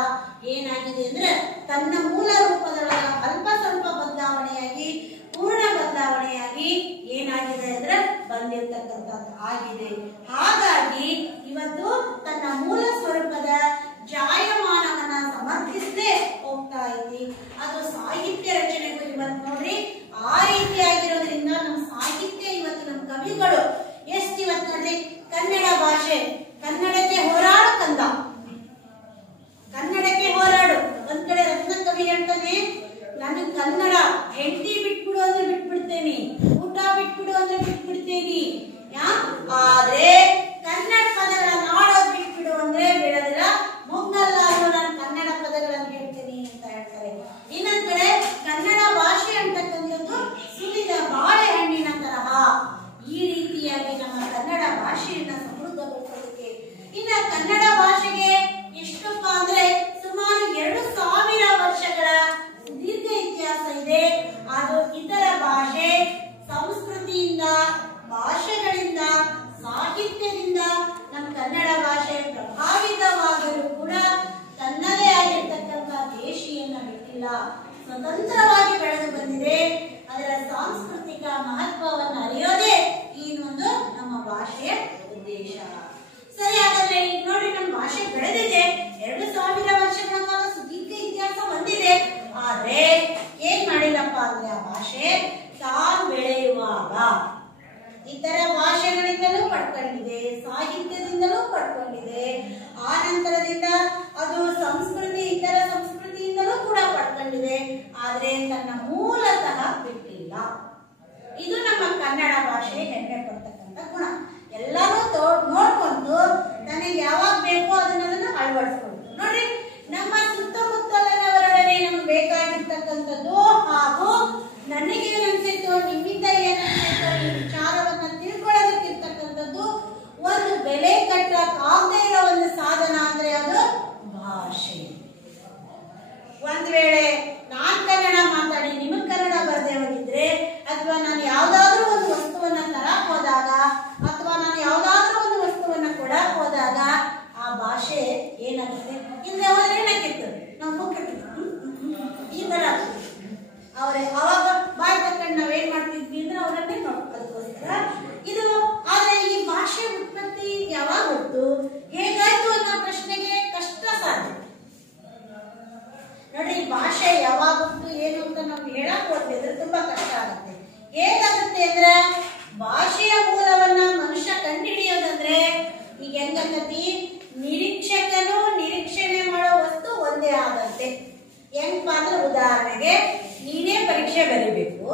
ಏನಾಗಿದೆ ಅಂದ್ರೆ ತನ್ನ ಮೂಲ ರೂಪದೊಳಗ ಅಲ್ಪ ಸ್ವಲ್ಪ ಬದಲಾವಣೆಯಾಗಿ ಪೂರ್ಣ ಬದಲಾವಣೆಯಾಗಿ ಏನಾಗಿದೆ ಅಂದ್ರೆ ಬಂದಿರತಕ್ಕಂಥದ್ದು ಆಗಿದೆ. ಹಾಗಾಗಿ ಇವತ್ತು ತನ್ನ ಮೂಲ ಸ್ವರೂಪದ ಜಾಯಮಾನವನ್ನ ಸಮರ್ಥಿಸದೆ ಹೋಗ್ತಾ ಇದೆ. ಅದು ಸಾಹಿತ್ಯ ರಚನೆಗೂ ಇವತ್ತು ನೋಡ್ರಿ ಆ ರೀತಿಯಾಗಿರೋದ್ರಿಂದ ನಮ್ಮ ಸಾಹಿತ್ಯ ಇವತ್ತು ನಮ್ಮ ಕವಿಗಳು ಎಷ್ಟು ಇವತ್ತು ನೋಡ್ರಿ ಕನ್ನಡ ಭಾಷೆ, ಕನ್ನಡಕ್ಕೆ ಹೋರಾಡು ಕಂದ, ಕನ್ನಡಕ್ಕೆ ಹೋರಾಡು. ಒಂದ್ ಕಡೆ ರತ್ನ ಕವಿ ಹೇಳ್ತಾನೆ, ನನಗೆ ಕನ್ನಡ ಹೆಂಡತಿ ಬಿಟ್ಬಿಡು ಅಂದ್ರೆ ಬಿಟ್ಬಿಡ್ತೇನೆ, ಊಟ ಬಿಟ್ಬಿಡು ಅಂದ್ರೆ ಬಿಟ್ಬಿಡ್ತೇನೆ, ಆದ್ರೆ ಕನ್ನಡ ಪದಗಳನ್ನ ಆಡೋದು ಬಿಟ್ಬಿಡು ಅಂದ್ರೆ ಬಿಡೋದಿಲ್ಲ, ಮುಗ್ನಲ್ಲಾದ್ರೂ ನಾನು ಕನ್ನಡ ಪದಗಳನ್ನು ಹೇಳ್ತೀನಿ ಅಂತ ಹೇಳ್ತಾರೆ. ಇನ್ನೊಂದ್ ಕಡೆ ಕನ್ನಡ ಭಾಷೆ ಅಂತಕ್ಕಂಥದ್ದು ಸುಲಿದ ಬಾಳೆಹಣ್ಣಿನ ತರಹ. ಈ ರೀತಿಯಾಗಿ ನಮ್ಮ ಕನ್ನಡ ಭಾಷೆಯನ್ನ ಸಮೃದ್ಧಗೊಳಿಸೋದಕ್ಕೆ ಇನ್ನ ಕನ್ನಡ ಭಾಷೆಗೆ ಎಷ್ಟಪ್ಪ ಅಂದ್ರೆ ಸುಮಾರು 2000 ವರ್ಷಗಳ ದೀರ್ಘ ಇತಿಹಾಸ ಇದೆ. ಅದು ಇತರ ಭಾಷೆ, ಸಂಸ್ಕೃತಿಯಿಂದ, ಭಾಷೆಗಳಿಂದ, ಸಾಹಿತ್ಯದಿಂದ ನಮ್ಮ ಕನ್ನಡ ಭಾಷೆ ಪ್ರಭಾವಿತವಾದರೂ ಕೂಡ ತನ್ನದೇ ಆಗಿರ್ತಕ್ಕಂಥ ದೇಶಿಯನ್ನ ಬಿಟ್ಟಿಲ್ಲ, ಸ್ವತಂತ್ರವಾಗಿ ಬೆಳೆದು ಬಂದಿದೆ. ಅದರ ಸಾಂಸ್ಕೃತಿಕ ಮಹತ್ವವನ್ನು ಅರಿಯೋದೇ ಈ ಒಂದು ನಮ್ಮ ಭಾಷೆಯ ಉದ್ದೇಶ. ಸರಿ, ಹಾಗಾದ್ರೆ ಈಗ ನೋಡಿ ನಮ್ಮ ಭಾಷೆ ಬೆಳೆದಿದೆ, 2000 ವರ್ಷಗಳ ಕಾಲ ಸುದೀರ್ಘ ಇತಿಹಾಸ ಹೊಂದಿದೆ. ಆದ್ರೆ ಏನ್ ಮಾಡಿಲ್ಲಪ್ಪ ಅಂದ್ರೆ ಆ ಭಾಷೆ ತಾನು ಬೆಳೆಯುವಾಗ ಇತರ ಭಾಷೆಗಳಿಂದಲೂ ಪಡ್ಕೊಂಡಿದೆ, ಸಾಹಿತ್ಯದಿಂದಲೂ ಪಡ್ಕೊಂಡಿದೆ, ಆ ನಂತರದಿಂದ ಅದು ಸಂಸ್ಕೃತಿ, ಇತರ ಸಂಸ್ಕೃತಿಯಿಂದಲೂ ಕೂಡ ಪಡ್ಕೊಂಡಿದೆ. ಆದ್ರೆ ತನ್ನ ಮೂಲತಃ ಬಿಟ್ಟಿಲ್ಲ. ಇದು ನಮ್ಮ ಕನ್ನಡ ಭಾಷೆ ಹೆಮ್ಮೆ ಪಡ್ತಕ್ಕಂಥ ಗುಣ. ಎಲ್ಲರೂ ನೋಡ್ಕೊಂಡು ನನಗೆ ಯಾವಾಗ ಬೇಕೋ ಅದನ್ನ ಅಳವಡಿಸ್ಕೊಂಡು ನೋಡ್ರಿ. ನಮ್ಮ ಸುತ್ತಮುತ್ತಲಿನವರೊಡನೆ ನಮ್ಗೆ ಬೇಕಾಗಿರ್ತಕ್ಕಂಥದ್ದು ಹಾಗೂ ನನಗೆ ಅನ್ಸಿತ್ತು, ನಿಮ್ಮಿಂದ ಏನನ್ಸಿತ್ತು, ಈ ವಿಚಾರವನ್ನ ತಿಳ್ಕೊಳ್ಳೋದಕ್ಕಿರ್ತಕ್ಕಂಥದ್ದು ಒಂದು ಬೆಲೆ ಕಟ್ಟಕ್ಕಾಗದೇ ಇರೋ ಒಂದು ಸಾಧನ ಅಂದ್ರೆ ಅದು ಹೇಳಕ್ ಹೋದ್ರೆ ತುಂಬಾ ಕಷ್ಟ ಆಗುತ್ತೆ. ಹೇಗಾಗುತ್ತೆ ಅಂದ್ರೆ ಭಾಷೆಯ ಮೂಲವನ್ನ ಮನುಷ್ಯ ಕಂಡುಹಿಡಿಯೋದಂದ್ರೆ ಈಗ ಹೆಂಗತಿ ನಿರೀಕ್ಷಕನು ನಿರೀಕ್ಷಣೆ ಮಾಡೋ ವಸ್ತು ಒಂದೇ ಆದಂತೆ. ಹೆಂಗಪ್ಪ ಅಂದ್ರೆ ಉದಾಹರಣೆಗೆ ನೀನೇ ಪರೀಕ್ಷೆ ಬರೀಬೇಕು,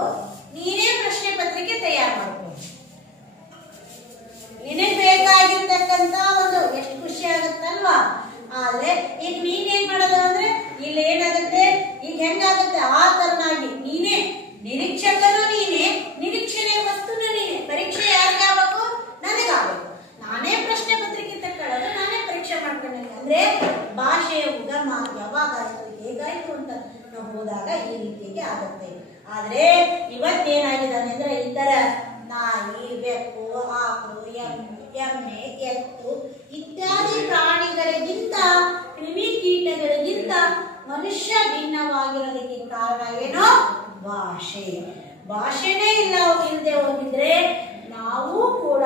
ನೀನೇ ಪ್ರಶ್ನೆ ಪತ್ರಿಕೆ ತಯಾರು ಮಾಡ್ಬೋದು, ನಿನಗೆ ಬೇಕಾಗಿರ್ತಕ್ಕಂತ ಒಂದು ಎಷ್ಟು ಖುಷಿ ಆಗುತ್ತಲ್ವಾ. ಆದ್ರೆ ಈಗ ನೀನೇನ್ ಮಾಡೋದು ಅಂದ್ರೆ ಇಲ್ಲಿ ಏನಾಗುತ್ತೆ, ಈಗ ಹೆಂಗಾಗುತ್ತೆ ಆ ತರನಾಗಿ ನೀನೇ ನಿರೀಕ್ಷಕನು ನೀನೇ, ನಿರೀಕ್ಷಣೆ ವಸ್ತುನು ನೀನೆ. ಪರೀಕ್ಷೆ ಯಾರಿಗಾಗಬೇಕು? ನನಗಾಗಬೇಕು. ನಾನೇ ಪ್ರಶ್ನೆ ಪತ್ರಿಕೆ ತಕ್ಕೊಳ್ಳೋದು, ನಾನೇ ಪರೀಕ್ಷೆ ಮಾಡ್ಕೊಂಡೆ ಅಂದ್ರೆ ಭಾಷೆಯ ಉಗಮ ಯಾವಾಗಾಯ್ತು ಹೇಗಾಯ್ತು ಅಂತ ನಾವು ಹೋದಾಗ ಈ ರೀತಿಗೆ ಆಗುತ್ತೆ. ಆದ್ರೆ ಇವತ್ತೇನಾಗಿದ್ದಾನೆ ಅಂದ್ರೆ ಈ ತರ ನಾಯಿ, ಬೆಕ್ಕು, ಆಕಳು, ಎಮ್ಮೆ, ಎತ್ತು ಇತ್ಯಾದಿ ಪ್ರಾಣಿಗಳಿಗಿಂತ ಕ್ರಿಮಿಕೀಟಗಳಿಗಿಂತ ಮನುಷ್ಯ ಭಿನ್ನವಾಗಿರೋದಕ್ಕೆ ಕಾರಣ ಏನೋ ಭಾಷೆ. ಭಾಷೆನೇ ಇಲ್ಲದೆ ಹೋಗಿದ್ರೆ ನಾವು ಕೂಡ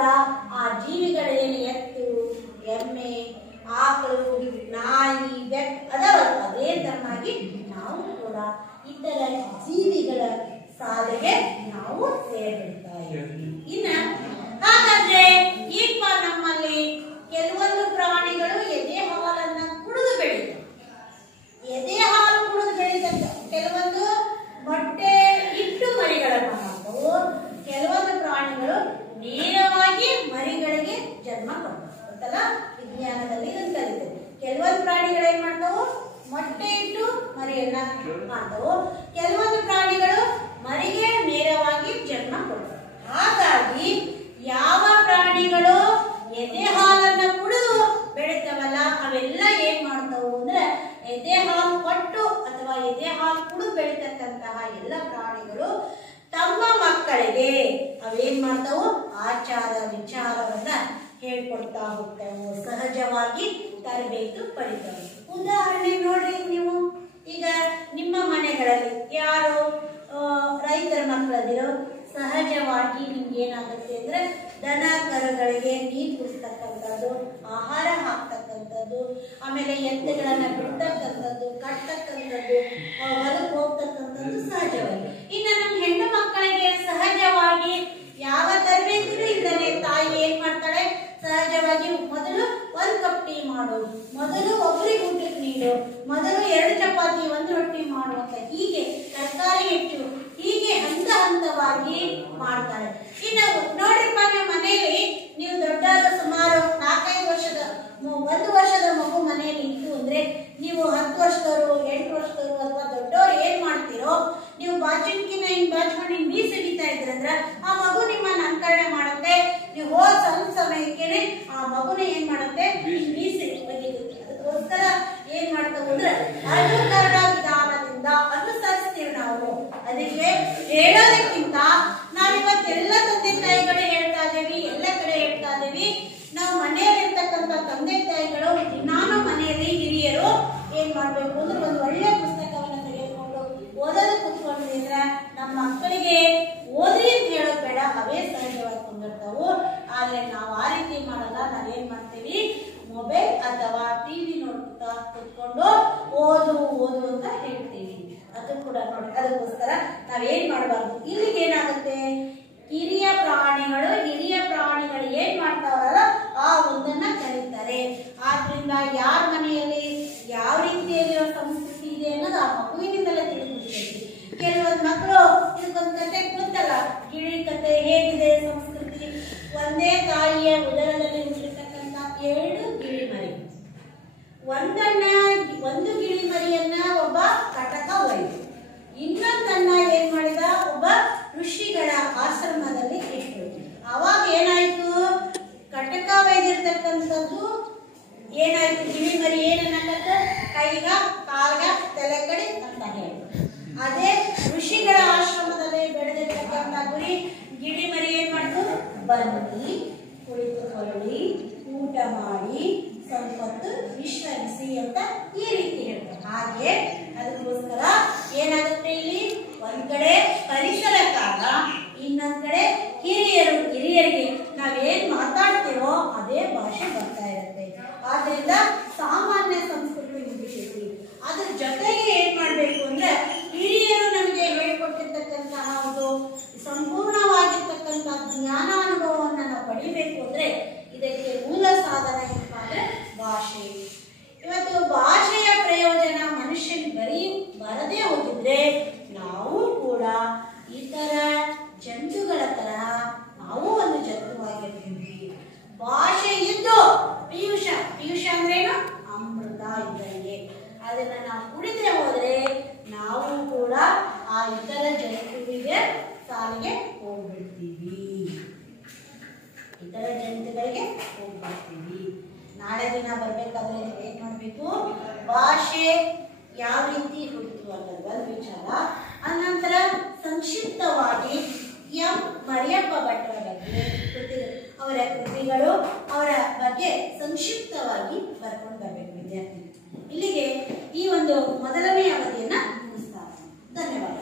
ಆ ಜೀವಿಗಳೇನು ಎತ್ತು, ಎಮ್ಮೆ, ಆಕಳು, ನಾಯಿ, ಬೆಕ್ಕು ಅದವಲ್ಲ ಅದೇ ತರನಾಗಿ ನಾವು ಕೂಡ ಇತರ ಜೀವಿಗಳ ಸಾಲಿಗೆ ನಾವು ಸೇರ್ಬಿಡ್ತಾ ಇದ್ದೀವಿ. ಇನ್ನ ಹಾಗಾದ್ರೆ ಈಗ ನಮ್ಮಲ್ಲಿ ಕೆಲವೊಂದು ಪ್ರಾಣಿಗಳು ಎದೆ ಹಾಲನ್ನ ಕುಡಿದು ಬೆಳೀತವೆ. ಎದೆ ಹಾಲು ಕುಡಿದು ಬೆಳೀತಕ್ಕ ಕೆಲವೊಂದು ಮೊಟ್ಟೆ ಇಟ್ಟು ಮರಿಗಳನ್ನು ಮಾಡ್ತವು. ಕೆಲವೊಂದು ಪ್ರಾಣಿಗಳು ನೇರವಾಗಿ ಮರಿಗಳಿಗೆ ಜನ್ಮ ಕೊಡ್ತಲ್ಲ, ವಿಜ್ಞಾನದಲ್ಲಿ ಇದನ್ನು ಕಲಿತೇವೆ. ಕೆಲವೊಂದು ಪ್ರಾಣಿಗಳು ಏನ್ ಮಾಡ್ತಾವು? ಮೊಟ್ಟೆ ಇಟ್ಟು ಮರಿಯನ್ನ ಮಾಡ್ತಾವು. ಕೆಲವೊಂದು ಪ್ರಾಣಿಗಳು ಮರಿಗೆ ನೇರವಾಗಿ ಜನ್ಮ ಕೊಡ್ತವೆ. ಹಾಗಾಗಿ ಯಾವ ಪ್ರಾಣಿಗಳು ಎದೆ ಹಾಲನ್ನ ಕುಡಿದು ಬೆಳಿತಾವಲ್ಲ ಅವೆಲ್ಲ ಏನ್ ಮಾಡ್ತಾವು ಅಂದ್ರೆ ಎದೆ ಹಾಲು ಕೊಟ್ಟು ಅಥವಾ ಎದೆ ಹಾಲು ಕುಡಿದು ಬೆಳಿತಕ್ಕಂತಹ ಎಲ್ಲ ಪ್ರಾಣಿಗಳು ತಮ್ಮ ಮಕ್ಕಳಿಗೆ ಅವೇನ್ ಮಾಡ್ತಾವು? ಆಚಾರ ವಿಚಾರವನ್ನ ಹೇಳ್ಕೊಡ್ತಾ ಹೋಗ್ತಾವು, ಸಹಜವಾಗಿ ತರಬೇತು ಪಡಿತಾವೆ. ಉದಾಹರಣೆ ನೋಡ್ರಿ, ನೀವು ಈಗ ನಿಮ್ಮ ಮನೆಗಳಲ್ಲಿ ಯಾರು ರೈತರ ಮಕ್ಕಳದಿರೋ ಸಹಜವಾಗಿ ನಿಮ್ಗೆ ಏನಾಗುತ್ತೆ ಅಂದ್ರೆ ದನ ಕರುಗಳಿಗೆ ನೀರು ಕುಡಿಸ್ತಕ್ಕಂಥದ್ದು, ಆಹಾರ ಹಾಕ್ತಕ್ಕಂಥದ್ದು, ಆಮೇಲೆ ಎತ್ತುಗಳನ್ನ ಬಿಡ್ತಕ್ಕಂಥದ್ದು, ಕಟ್ಟತಕ್ಕಂಥದ್ದು, ಹೊಲಕ್ಕೆ ಹೋಗ್ತಕ್ಕಂಥದ್ದು ಸಹಜವಾಗಿ. ಇನ್ನು ನಮ್ಮ ಹೆಣ್ಣು ಮಕ್ಕಳಿಗೆ ಸಹಜವಾಗಿ ಯಾವ ತರಬೇತಿನೂ ಇಲ್ಲದೆ ತಾಯಿ ಏನ್ ಮಾಡ್ತಾಳೆ? ಸಹಜವಾಗಿ ಮೊದಲು 1 ಕಪ್ ಟೀ ಮಾಡು, ಮೊದಲು ಒಬ್ಬರಿಗೆ ಊಟಕ್ಕೆ ನೀಡು, ಮೊದಲು 2 ಚಪಾತಿ 1 ರೊಟ್ಟಿ ಮಾಡುವಂತ ಹೀಗೆ ತರಕಾರಿ ಹೆಚ್ಚು, ಹೀಗೆ ಹಂತ ಹಂತವಾಗಿ ಮಾಡ್ತಾರೆ. ಇನ್ನು ನೋಡ್ರಿಪ್ಪ, ನೀವು ಮನೆಯಲ್ಲಿ ನೀವು ದೊಡ್ಡವರು ಸುಮಾರು 4-5 ವರ್ಷದ 1 ವರ್ಷದ ಮಗು ಮನೆಯಲ್ಲಿ ಇತ್ತು ಅಂದ್ರೆ ನೀವು 10 ವರ್ಷದವರು 8 ವರ್ಷದವರು ಅಥವಾ ದೊಡ್ಡವರು ಏನ್ ಮಾಡ್ತೀರೋ, ನೀವು ಬಾಚಿನ್ಕಿನ ಹಿಂಗ್ ಬಾಚ್ಕೊಂಡು ಹಿಂಗ್ ಮೀಸ್ ಹಿಡಿತಾ ಇದ್ರಂದ್ರ ಆ ಮಗು ನಿಮ್ಮನ್ನ ಅನುಕರಣೆ ಮಾಡುತ್ತೆ. ನೀವು ಹೋದ ಸ್ವಲ್ಪ ಸಮಯಕ್ಕೇನೆ ಆ ಮಗುನ ಏನ್ ಮಾಡುತ್ತೆ? ಮೀಸ್ ಬದಿಗುತ್ತೆ. ಅದಕ್ಕೋಸ್ಕರ ಏನ್ ಮಾಡ್ತಾವ ಅಂದ್ರೆ ಅನುಕರಣ ವಿಧಾನದಿಂದ ಅನುಸರಿಸ್ತೀವಿ ನಾವು. ಅದಕ್ಕೆ ಹೇಳೋದಕ್ಕಿಂತ ನಾವಿವತ್ತೆಲ್ಲ ತಂದೆ ತಾಯಿಗಳೇ ಹೇಳ್ತಾ ಇದ್ದೀವಿ, ಎಲ್ಲ ಕಡೆ ಹೇಳ್ತಾ ಇದ್ದೀವಿ. ನಾವು ಮನೆಯಲ್ಲಿ ಇರ್ತಕ್ಕಂಥ ತಂದೆ ತಾಯಿಗಳು ನಾನು ಮನೆಯಲ್ಲಿ ಹಿರಿಯರು ಏನ್ ಮಾಡ್ಬೇಕು ಅಂದ್ರೆ ಒಂದು ಒಳ್ಳೆ ಪುಸ್ತಕವನ್ನ ತೆಗೆದುಕೊಂಡು ಓದೋದು ಕೂತ್ಕೊಂಡಿದ್ರೆ ನಮ್ಮ ಮಕ್ಕಳಿಗೆ ಓದ್ರಿ ಅಂತ ಹೇಳೋದು ಬೇಡ, ಅವೇ ಸಹಜವಾಗಿ ಕುಂದಿರ್ತಾವು. ಆದ್ರೆ ನಾವು ಆ ರೀತಿ ಮಾಡಲ್ಲ. ನಾವೇನ್ ಮಾಡ್ತೀವಿ? ಮೊಬೈಲ್ ಅಥವಾ ಟಿವಿ ನೋಡ್ತಾ ಕೂತ್ಕೊಂಡು ಓದು ಅಂತ ಹೇಳ್ತೀವಿ. ಅದು ಕೂಡ ನೋಡಿ, ಅದಕ್ಕೋಸ್ಕರ ನಾವೇನ್ ಮಾಡಬಾರ್ದು. ಇಲ್ಲಿಗೆ ಏನಾಗುತ್ತೆ? ಹಿರಿಯ ಪ್ರಾಣಿಗಳು ಏನ್ ಮಾಡ್ತಾವಲ್ಲ ಆ ಒಂದನ್ನ ಕಲಿತಾರೆ. ಆದ್ರಿಂದ ಯಾರ ಮನೆಯಲ್ಲಿ ಯಾವ ರೀತಿಯಲ್ಲಿ ಸಂಸ್ಕೃತಿ ಇದೆ ಅನ್ನೋದು ಆ ಮಗುವಿನಿಂದಲೇ ತಿಳಿದುಬಿಡ್ತೈತಿ. ಕೆಲವೊಂದು ಮಕ್ಕಳು ಇದಕ್ಕೊಂದು ಕತೆ ಗೊತ್ತಲ್ಲ, ಗಿಳಿ ಕತೆ ಹೇಗಿದೆ ಸಂಸ್ಕೃತಿ. ಒಂದೇ ತಾಯಿಯ ಉದರದಲ್ಲಿ ಹುಟ್ಟಿರ್ತಕ್ಕಂಥ 2 ಗಿಳಿ ಮರಿ. ಒಂದು ಗಿಳಿ ಮರಿಯನ್ನ ಒಬ್ಬ ಕಟಕ ಒಯ್ದು, ಇನ್ನೊಂದನ್ನ ಏನ್ ಮಾಡಿದ? ಒಬ್ಬ ಋಷಿಗಳ ಆಶ್ರಮದಲ್ಲಿ ಇಟ್ಟು. ಅವಾಗ ಏನಾಯ್ತು? ಕಟಕ ಒಯ್ದಿರ್ತಕ್ಕಂಥದ್ದು ಏನಾಯ್ತು? ಗಿಳಿ ಮರಿ ಏನನ್ನತ್ತ? ಕೈಗ ಕಾಲ್ಗ ತಲೆ ಕಡೆ ಅಂತ ಹೇಳಿ. ಅದೇ ಋಷಿಗಳ ಆಶ್ರಮದಲ್ಲಿ ಬೆಳೆದಿರ್ತಕ್ಕಂಥ ಗಿಳಿ ಮರಿ ಏನ್ ಮಾಡ್ತು? ಬನ್ನಿ, ಕುಳಿತುಕೊಳ್ಳಿ, ಊಟ ಮಾಡಿ, ಸ್ವಲ್ಪ ಹೊತ್ತು ವಿಶ್ರಮಿಸಿ ಅಂತ ಈ ರೀತಿ ಹೇಳ್ತಾರೆ. ಹಾಗೆ ಅದಕ್ಕೋಸ್ಕರ ಏನಾಗುತ್ತೆ? ಇಲ್ಲಿ ಒಂದ್ ಕಡೆ ಪರಿಸರ ಕಾಲ, ಇನ್ನೊಂದ್ ಕಡೆ ಹಿರಿಯರಿಗೆ ನಾವೇನ್ ಮಾತಾಡ್ತೀವೋ ಅದೇ ಭಾಷೆ ಬರ್ತಾ ಇರುತ್ತೆ. ಆದ್ರಿಂದ ಸಾಮಾನ್ಯ ಸಂಸ್ಕೃತಿ ಮುಗಿತೈತಿ. ಅದ್ರ ಜೊತೆಗೆ ಏನ್ ಮಾಡ್ಬೇಕು ಅಂದ್ರೆ ಹಿರಿಯರು ನಮಗೆ ಹೇಳ್ಕೊಟ್ಟು ಪಿಯುಷ ಅಂದ್ರೇನು ಅಮೃತ ಇದ್ದಂಗೆ. ಅದನ್ನ ನಾವು ಕುಡಿದ್ರೆ ಹೋದ್ರೆ ನಾವು ಕೂಡ ಆ ಇತರ ಜಂತುವಿಗೆ ಸಾಲಿಗೆ ಹೋಗ್ಬಿಡ್ತೀವಿ, ಇತರ ಜಂತುಗಳಿಗೆ ಹೋಗ್ಬಿಡ್ತೀವಿ. ನಾಳೆ ದಿನ ಬರ್ಬೇಕಾದ್ರೆ ಏನ್ ಮಾಡ್ಬೇಕು, ಭಾಷೆ ಯಾವ ರೀತಿ ಹುಟ್ಟಿತು ಅನ್ನೋದು ಒಂದು ವಿಚಾರ. ಅನಂತರ ಸಂಕ್ಷಿಪ್ತವಾಗಿ ಎಂ ಮರಿಯಪ್ಪ ಭಟ್ರ ಬಗ್ಗೆ ಅವರ ಕೃತಿಗಳು, ಅವರ ಬಗ್ಗೆ ಸಂಕ್ಷಿಪ್ತವಾಗಿ ಬರ್ಕೊಂಡು ಬರಬೇಕು ವಿದ್ಯಾರ್ಥಿ. ಇಲ್ಲಿಗೆ ಈ ಒಂದು ಮೊದಲನೇ ಅವಧಿಯನ್ನ ಮುಗಿಸ್ತಾರೆ. ಧನ್ಯವಾದ.